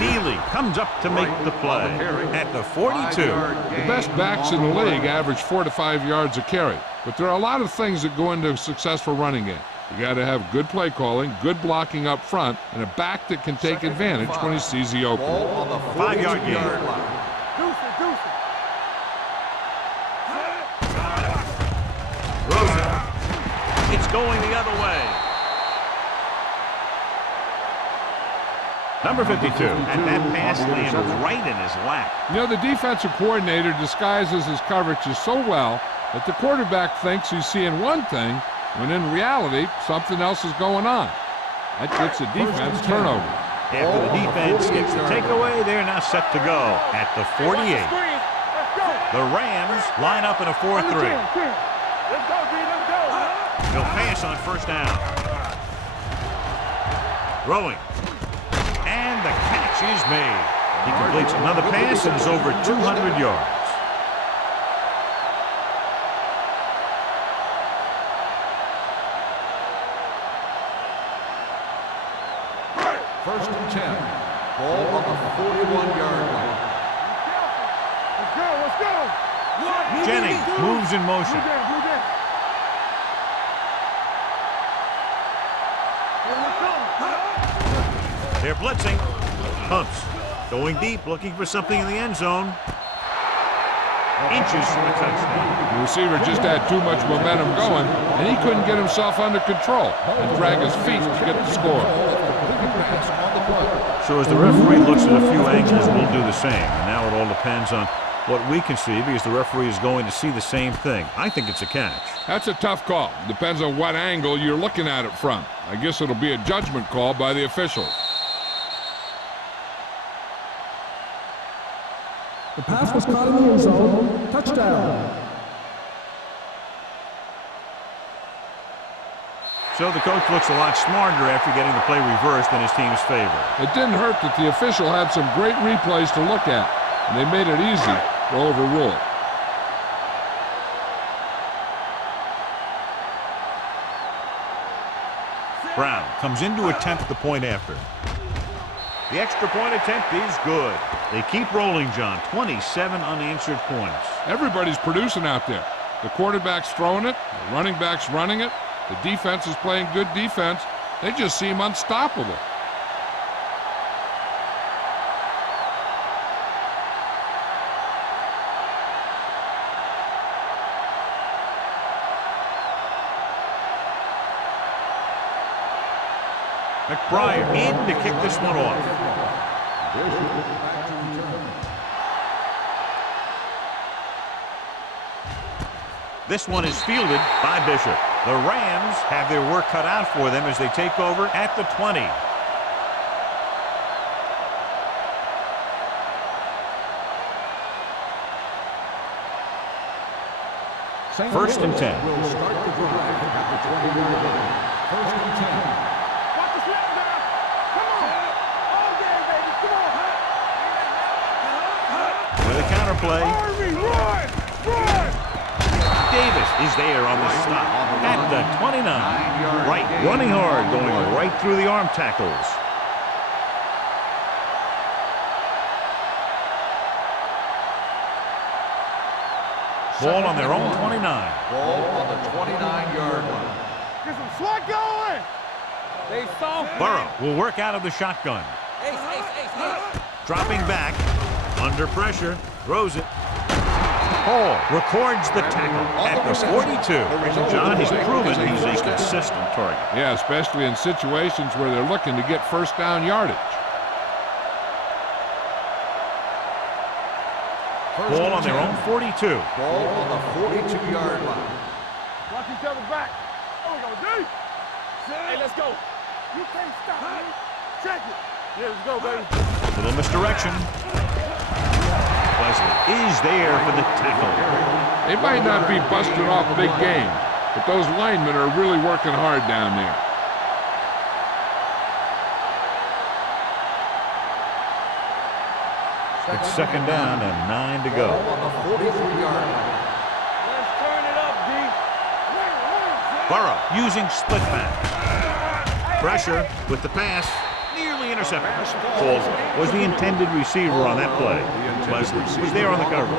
Neely comes up to make the play at the 42. The best backs in the league average 4 to 5 yards a carry, but there are a lot of things that go into a successful running game. You got to have good play calling, good blocking up front, and a back that can take advantage when he sees the opening. Ball on the 5-yard gain. line. Deuce it, deuce it. Rosen. It's going the other way. Number 52, and that pass lands right in his lap. You know, the defensive coordinator disguises his coverages so well that the quarterback thinks he's seeing one thing, when in reality, something else is going on. That gets a defense turnover. After the defense gets the takeaway, they're now set to go at the 48. Let's go. The Rams line up in a 4-3. Let's go, D. Let's go. They'll pass on first down. Throwing. And the catch is made. He completes another pass and is over 200 yards. First and 10. Ball on the 41-yard line. Let's go. Jennings moves in motion. Blue down. They're blitzing. Pumps. Going deep, looking for something in the end zone. Inches from a touchdown. The receiver just had too much momentum going, and he couldn't get himself under control and drag his feet to get the score. So as the referee looks at a few angles, we'll do the same. And now it all depends on what we can see, because the referee is going to see the same thing. I think it's a catch. That's a tough call. Depends on what angle you're looking at it from. I guess it'll be a judgment call by the officials. The pass was caught in the end zone. Touchdown. So the coach looks a lot smarter after getting the play reversed in his team's favor. It didn't hurt that the official had some great replays to look at, and they made it easy to overrule it. Brown comes in to attempt the point after. The extra point attempt is good. They keep rolling, John. 27 unanswered points. Everybody's producing out there. The quarterback's throwing it, the running back's running it, the defense is playing good defense. They just seem unstoppable. McBride in to kick this one off. This one is fielded by Bishop. The Rams have their work cut out for them as they take over at the 20. First and 10. Will start the drive at the 20-yard line. First and 10. Watch the snap now. Come on. All game, baby. Come on. With a counterplay. Harvey, run. Davis is there on the stop at the 29. Right, running hard, going right through the arm tackles. Ball on their own 29. Ball on the 29-yard line. Get some swat going. They soft. Burrow will work out of the shotgun. Dropping back, under pressure, throws it. Hall records the tackle at the 42. John, he's proven he's a consistent target. Yeah, especially in situations where they're looking to get first down yardage. Ball on their own 42. Ball on the 42-yard line. Watch each other back. Oh, we go, D. Hey, let's go. You can't stop me. Check it. Yeah, let's go, baby. Little misdirection. Wesley is there for the tackle. They might not be busting off big games, but those linemen are really working hard down there. It's second down and 9 to go. On the 43-yard line. Let's turn it up, D. Burrow using split back. Pressure with the pass. Nearly intercepted. Falls was the intended receiver on that play. Leslie was there on the coverage.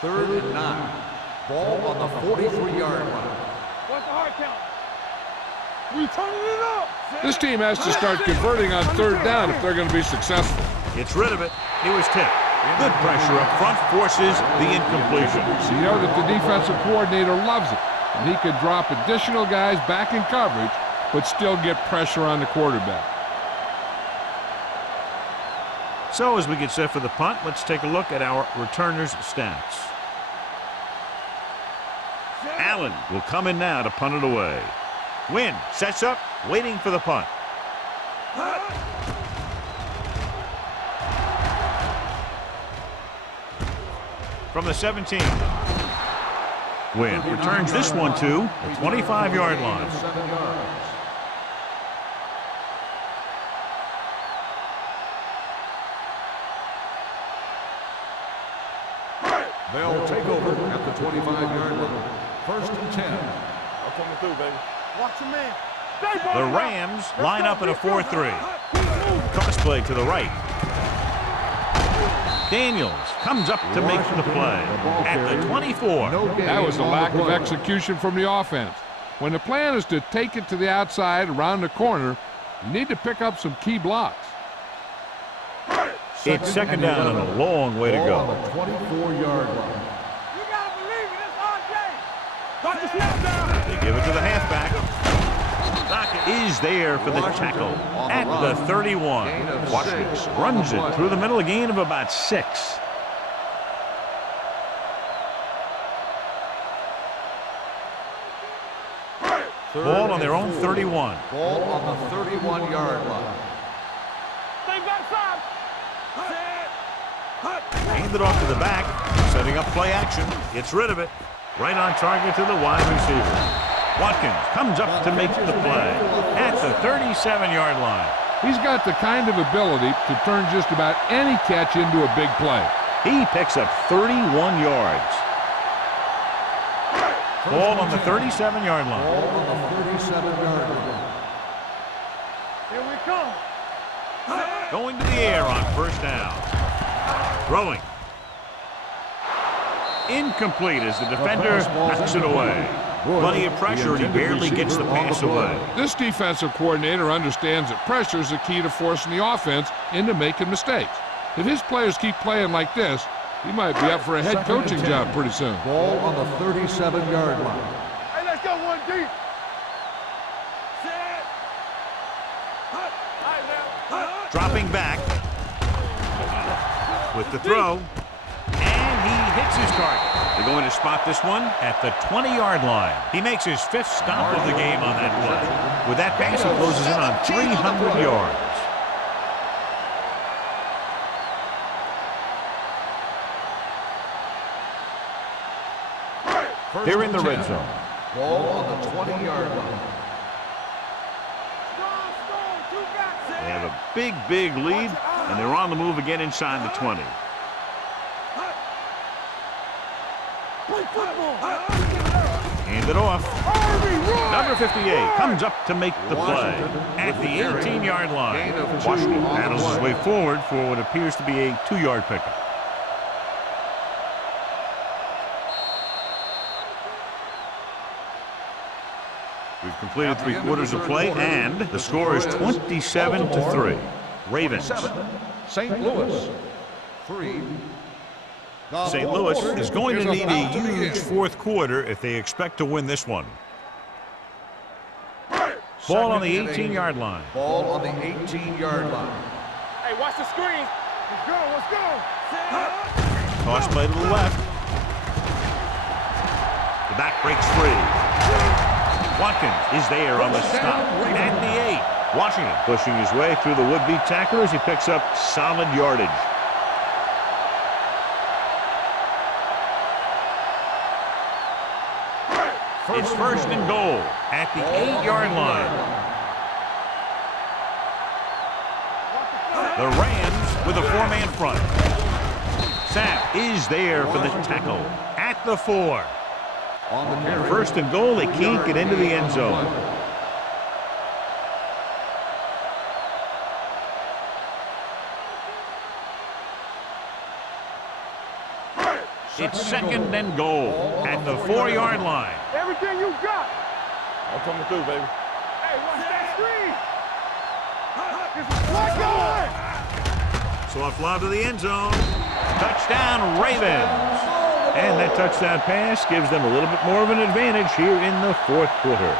Third and 9. Ball on the 43-yard line. What's the hard count? We turning it up. This team has to start converting on third down if they're going to be successful. Gets rid of it. He was tipped. Good pressure up front forces the incompletion. You know that the defensive coordinator loves it. And he could drop additional guys back in coverage, but still get pressure on the quarterback. So as we get set for the punt, let's take a look at our returners' stats. Allen will come in now to punt it away. Wynn sets up, waiting for the punt. From the 17. Wynn returns this one to the 25-yard line. 7 yards. They'll take over at the 25-yard line. First and 10. I'm coming through, baby. Watch your man. The Rams line up in a 4-3. Cross play to the right. Daniels comes up to make the play at the 24. That was a lack of execution from the offense. When the plan is to take it to the outside around the corner, you need to pick up some key blocks. It's second down and a long way to On go. the 24-yard line. You gotta believe it. It's RJ. Got the snap down. They give it to the halfback. Dockett is there for the tackle at the 31. Washington runs it through the middle, a gain of about 6. Ball on their own 31. Ball on the 31-yard line. They got five. Hand it off to the back, setting up play action. Gets rid of it. Right on target to the wide receiver. Watkins comes up to make the play at the 37-yard line. He's got the kind of ability to turn just about any catch into a big play. He picks up 31 yards. Ball on the 37-yard line. Ball on the 37-yard line. Here we come. Going to the air on first down. Throwing. Incomplete as the defender knocks it away. Plenty of pressure, and he barely gets the pass away. This defensive coordinator understands that pressure is the key to forcing the offense into making mistakes. If his players keep playing like this, he might be up for a head coaching job pretty soon. Ball on the 37-yard line. Hey, let's go one deep. Set. All right, now. Dropping back with the throw, and he hits his target. They're going to spot this one at the 20-yard line. He makes his 5th stop of the game on that play. With that pass, he closes in on 300 yards. They're in the red zone. Ball on the 20-yard line. They have a big lead, and they're on the move again inside the 20. Hand it off. Number 58 comes up to make the play at the 18-yard line. Washington battles his way forward for what appears to be a 2-yard pickup. We've completed 3 quarters of play, and the score is 27-3. Ravens. St. Louis. 3. St. Louis is going to need a huge 4th quarter if they expect to win this one. Ball on the 18-yard line. Ball on the 18-yard line. Hey, watch the screen. Let's go, let's go. Toss play to the left. The back breaks free. Watkins is there on the stop at the 8. Washington pushing his way through the would-be tacklers. He picks up solid yardage. It's first and goal at the 8-yard line. The Rams with a 4-man front. Sapp is there for the tackle at the 4. First and goal, they can't get into the end zone. It's second and goal at the 4-yard line. Everything you got. I'm coming through, baby. Hey, watch that screen. Let's go. So a fly to the end zone. Touchdown, Ravens. And that touchdown pass gives them a little bit more of an advantage here in the fourth quarter.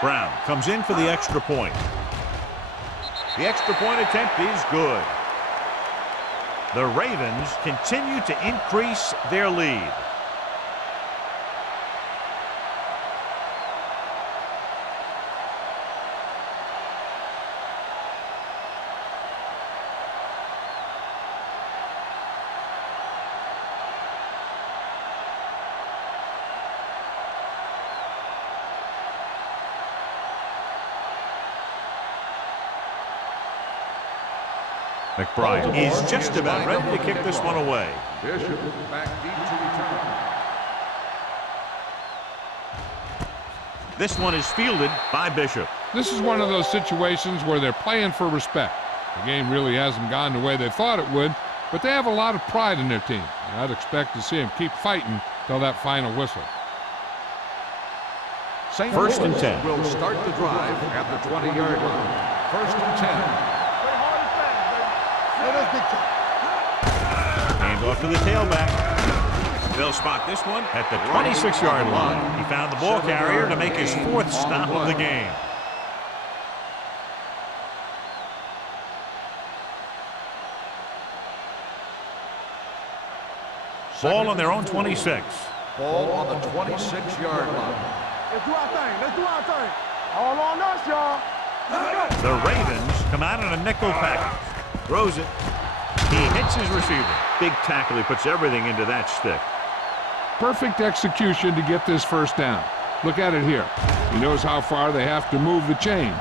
Brown comes in for the extra point. The extra point attempt is good. The Ravens continue to increase their lead. McBride is just about ready to kick this one away. Bishop back deep to return. This one is fielded by Bishop. This is one of those situations where they're playing for respect. The game really hasn't gone the way they thought it would, but they have a lot of pride in their team. And I'd expect to see them keep fighting till that final whistle. St. First and Louis 10. will start the drive at the 20-yard line. First and 10. Hand off to the tailback. They'll spot this one at the 26-yard line. He found the ball carrier to make his fourth stop of the game. Ball on their own 26. Ball on the 26-yard line. Let's do our thing. Let's do our thing. All on us, y'all. Let's go. The Ravens come out in a nickel package. Throws it. He hits his receiver. Big tackle. He puts everything into that stick. Perfect execution to get this first down. Look at it here. He knows how far they have to move the chain,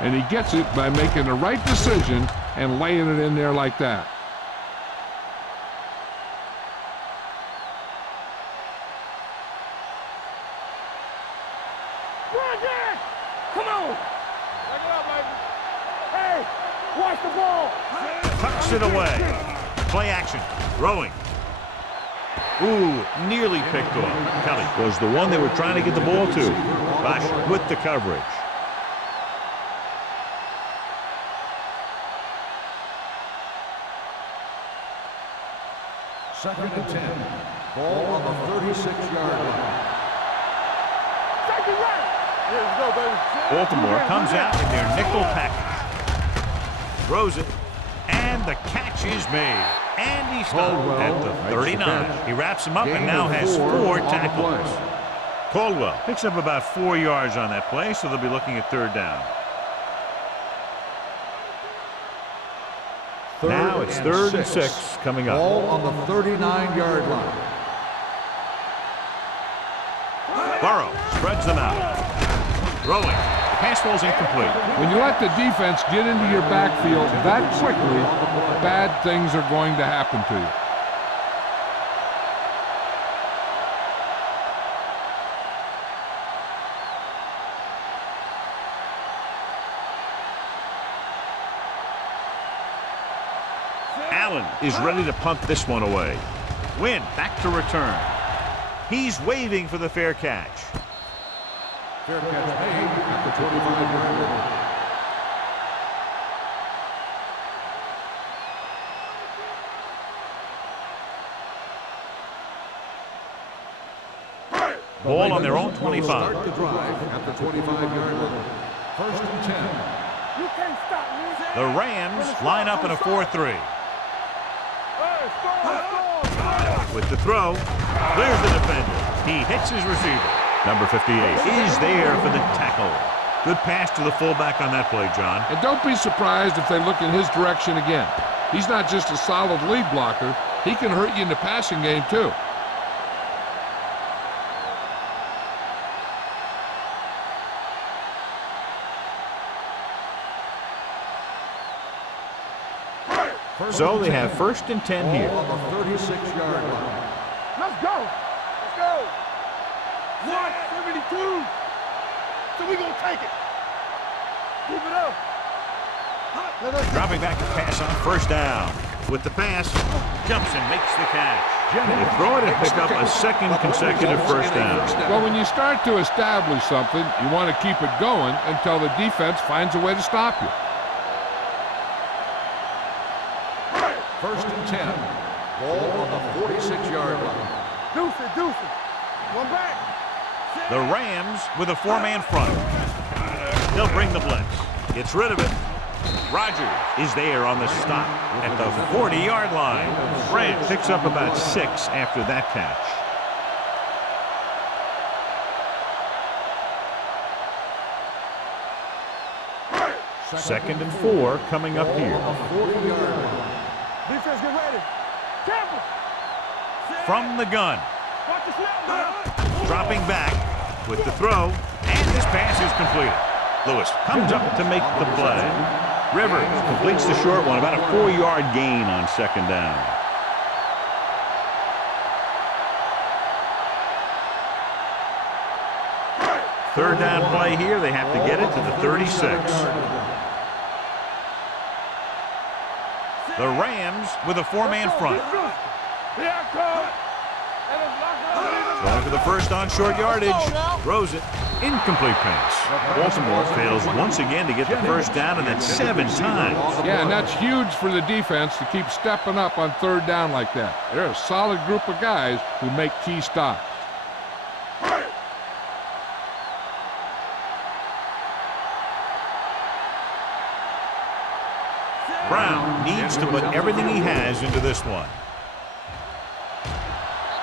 and he gets it by making the right decision and laying it in there like that. Run, Dad. Come on. Back it up, baby. Hey, watch the ball. Tucks it away. Play action. Throwing. Ooh, nearly picked off. Kelly was the one they were trying to get the ball to. Bosch with the coverage. Second and 10. Ball on the 36-yard line. Take it right. Here we go, baby. Baltimore comes out in their nickel package. Throws it. And the catch is made. And he stopped at the 39. He wraps him up and now has 4 tackles. Caldwell picks up about 4 yards on that play, so they'll be looking at third down. Now it's third and 6 coming up. Ball on the 39-yard line. Burrow spreads them out. Throwing. Pass ball's incomplete. When you let the defense get into your backfield that quickly, bad things are going to happen to you. Allen is ready to punt this one away. Wynn back to return. He's waving for the fair catch. Fair catch made at the 25-yard line. Ball on their own 25. Start the drive at the 25-yard line. First and 10. You can't stop me. The Rams line up in a 4-3. Hey, score. With the throw, clears the defender. He hits his receiver. Number 58 is there for the tackle. Good pass to the fullback on that play, John. And don't be surprised if they look in his direction again. He's not just a solid lead blocker. He can hurt you in the passing game, too. So they have first and 10 here. On the 36-yard line. Let's go. Let's go. 172. So we gonna take it. Keep it up. Dropping back to pass on first down. With the pass, jumps and makes the catch. They throw it and pick up a second consecutive first down. Well, when you start to establish something, you want to keep it going until the defense finds a way to stop you. First and 10. Ball on the 46-yard line. Deuce it. One back. The Rams with a four-man front. They'll bring the blitz. Gets rid of it. Rogers is there on the stop at the 40-yard line. Rams picks up about 6 after that catch. Second and 4 coming up here. Defense, get ready. Careful. From the gun. Watch the snap. Dropping back with the throw, and this pass is completed. Lewis comes up to make the play. Rivers completes the short one, about a 4-yard gain on second down. Third down play here. They have to get it to the 36. The Rams with a four-man front. Here I come. Going for the first on short yardage. Throws it. Incomplete pass. Baltimore fails once again to get the first down, and that's 7 times. Yeah, and that's huge for the defense to keep stepping up on third down like that. They're a solid group of guys who make key stops. Brown needs to put everything he has into this one.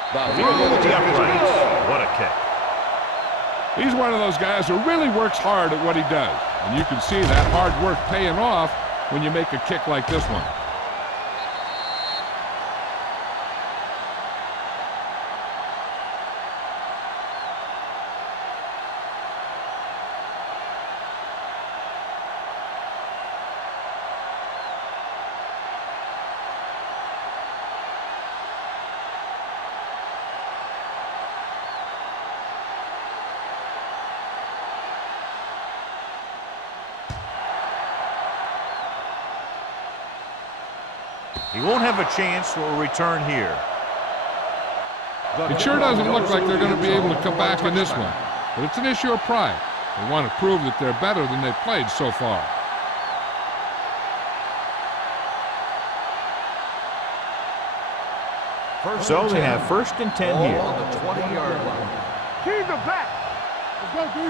Through the uprights. What a kick. He's one of those guys who really works hard at what he does. And you can see that hard work paying off when you make a kick like this one. He won't have a chance for a return here. It sure doesn't look like they're going to be able to come back in this one. But it's an issue of pride. They want to prove that they're better than they've played so far. So they have first and 10 here. On the 20-yard line. Keep the back. Let's go, D.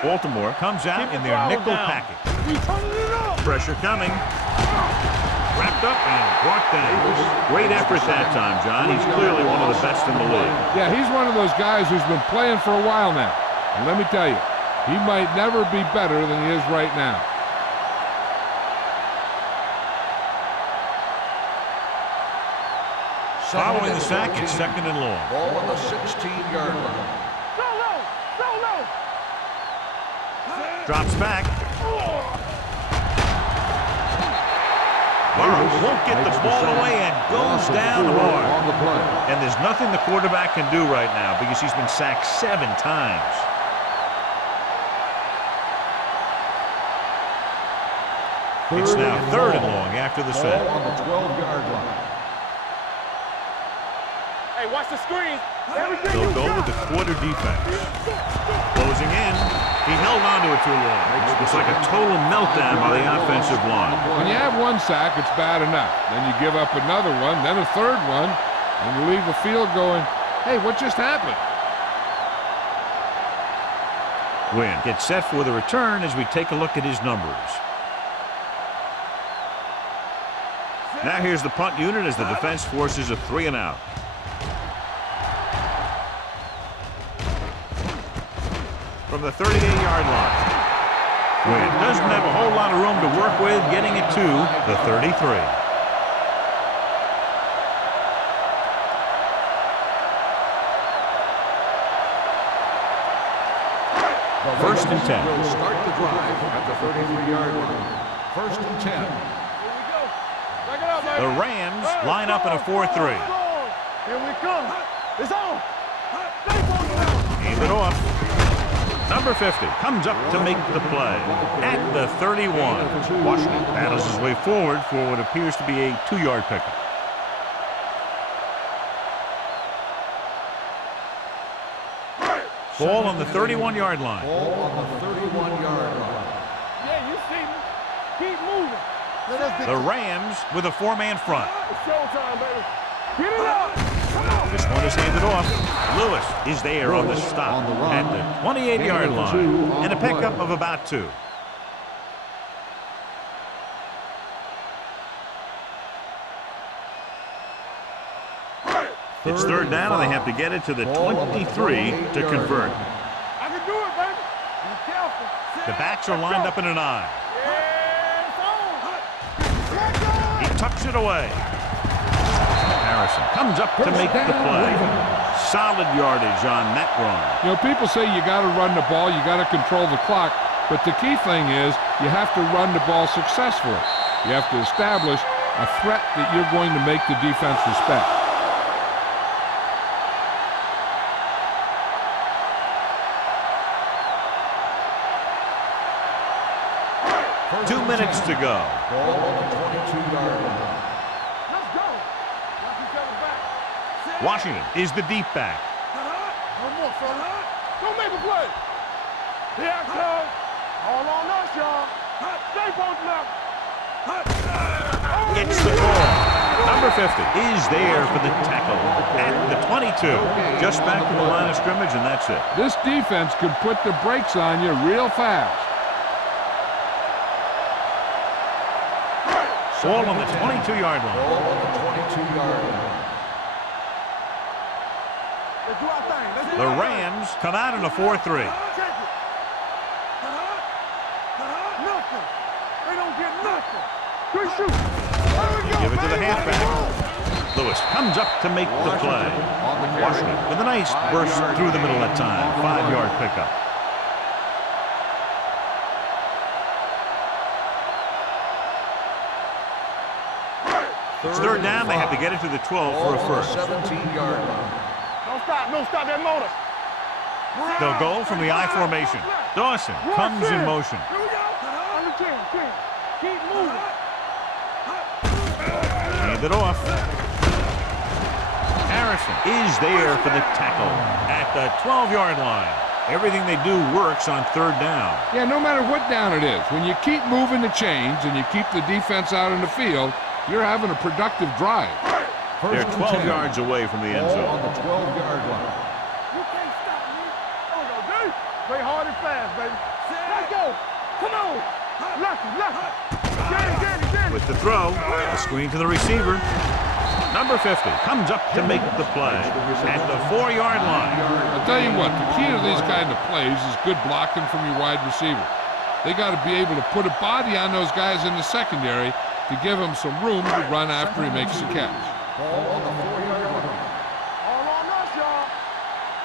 Baltimore comes out in their nickel package. He's turning it up. Pressure coming. Wrapped up and brought down. Great effort that time, John. He's clearly one of the best in the league. Yeah, he's one of those guys who's been playing for a while now. And let me tell you, he might never be better than he is right now. Following the sack, it's second and long. Ball on the 16-yard line. Go low. Go low. Drops back. Burrow won't get the ball away and goes down hard. On the play. And there's nothing the quarterback can do right now because he's been sacked 7 times. It's now third and long after the sack. Ball on the 12-yard line. Hey, watch the screen. Everything They'll you go got. with the quarter defense. Closing in. He held on to it too long. It's like a total meltdown by the offensive line. When you have one sack, it's bad enough. Then you give up another one, then a third one, and you leave the field going, hey, what just happened? Wynn gets set for the return as we take a look at his numbers. Now here's the punt unit as the defense forces a 3-and-out. From the 38-yard line. Wynn doesn't have a whole lot of room to work with, getting it to the 33. First and 10. Will start the drive at the 33-yard line. First and 10. Here we go. Back it up, baby. The Rams line up in a 4-3. Here we come. It's on. Hand it off. Number 50 comes up to make the play at the 31. Washington battles his way forward for what appears to be a 2-yard pickup. Ball on the 31-yard line. Ball on the 31-yard line. Yeah, you see me. Keep moving. The Rams with a 4-man front. It's showtime, baby. Get it up. Come on. This one is handed off. Lewis is there on the stop at the 28-yard line. And a pickup of about 2. It's third down, and they have to get it to the 23 to convert. I can do it, baby. Be careful. The backs are lined up in an I. Yeah, it's on. He tucks it away. Harrison comes up to make the play. Solid yardage on that run. You know, people say you got to run the ball, you got to control the clock, but the key thing is you have to run the ball successfully. You have to establish a threat that you're going to make the defense respect. Minutes to go. Ball on the 22-yard line. Let's go. Knock each other back. Washington is the deep back. No more, son. Don't make a play. Here I come. All on us, y'all. Stay post now. Gets the ball. Number 50 is there for the tackle at the 22. Just back to the line of scrimmage, and that's it. This defense can put the brakes on you real fast. Ball on the 22-yard line. Ball on the 22-yard line. Let's do our thing. Let's do The our thing. Rams come out in a 4-3. Check it. Nothing. They don't get nothing. Good shoot. There we go, Give it to the baby. halfback. Lewis comes up to make the play. Washington with a nice burst through the middle that time. 5-yard pickup. It's third down. They have to get it to the 12 for a first. 17-yard line. Don't stop that motor. They'll go from the I formation. Dawson comes in motion. Here we go. Under 10. Keep moving. Hand it off. Harrison is there for the tackle at the 12-yard line. Everything they do works on third down. Yeah, no matter what down it is, when you keep moving the chains and you keep the defense out in the field, you're having a productive drive. They're 12 yards away from the end Ball on zone. the 12-yard line. You can't stop me. There we go, dude. Play hard and fast, baby. Let's go. Come on. Lucky. Get it. With the throw, a screen to the receiver. Number 50 comes up to make the play at the 4-yard line. I'll tell you what, the key to these kind of plays is good blocking from your wide receiver. They got to be able to put a body on those guys in the secondary to give him some room to run after he makes the catch. Ball on the 4-yard line. All on us, y'all.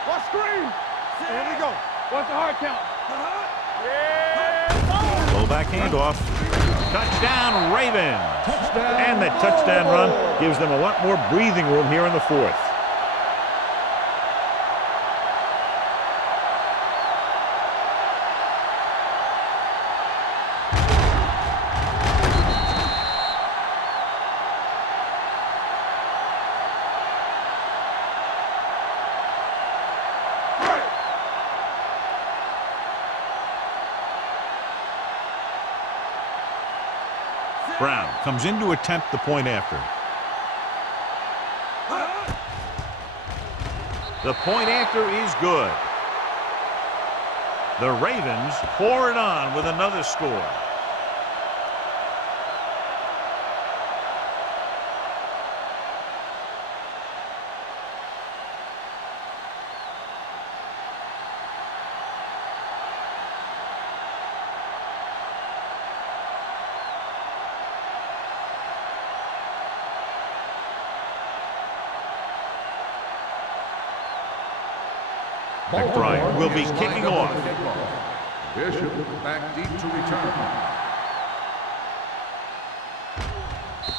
What screen? Here we go. What's the hard count? Yeah. Fullback handoff. Touchdown, Ravens. Touchdown. And that touchdown run gives them a lot more breathing room here in the fourth. Brown comes in to attempt the point after. The point after is good. The Ravens pour it on with another score. McBride will be kicking off. Bishop back deep to return.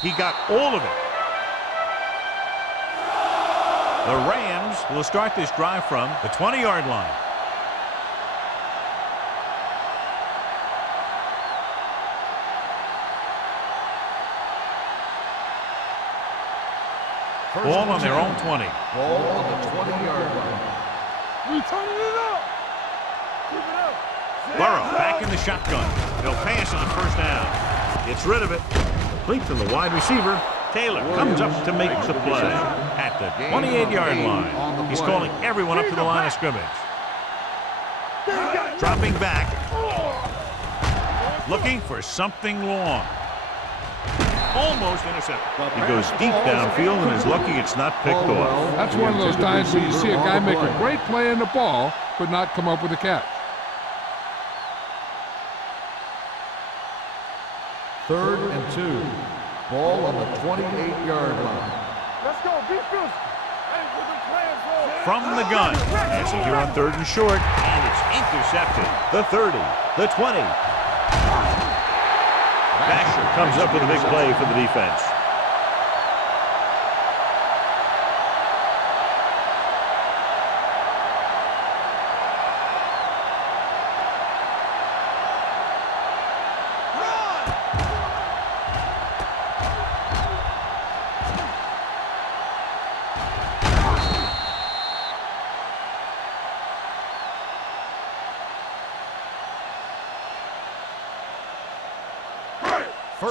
He got all of it. The Rams will start this drive from the 20-yard line. Ball on their own 20. Ball on the 20-yard line. We turning it up. Keep it up. Burrow back in the shotgun. They'll pass on first down. Gets rid of it. Complete to the wide receiver. Taylor comes up to make the play at the 28-yard line. He's calling everyone up to the line of scrimmage. Dropping back. Looking for something long. Almost intercepted. He goes deep downfield and is lucky it's not picked off. That's one of those times where you see a guy make a great play in the ball, but not come up with a catch. 3rd and 2. Ball on the 28-yard line. Let's go. Defense. Hey, put them plans on. From the gun. Passing here on 3rd and short. And it's intercepted. The 30. The 20. Basher comes up with a big play for the defense.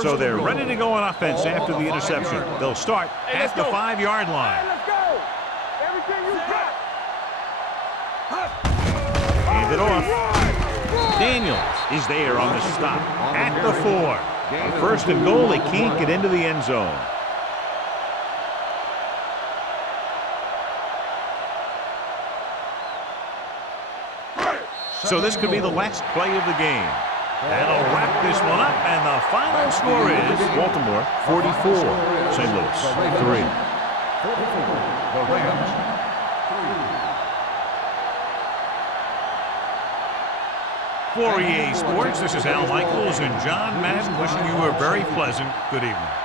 So they're ready to go on offense after the interception. They'll start at the 5-yard line. Let's go. Everything you got. Hand it off. Daniels is there on the stop at the 4. First and goal, they can't get into the end zone. So this could be the last play of the game. That'll wrap this one up, and the final score is Baltimore 44, St. Louis 3. The Rams 3. For EA Sports, this is Al Michaels and John Madden wishing you a very pleasant good evening.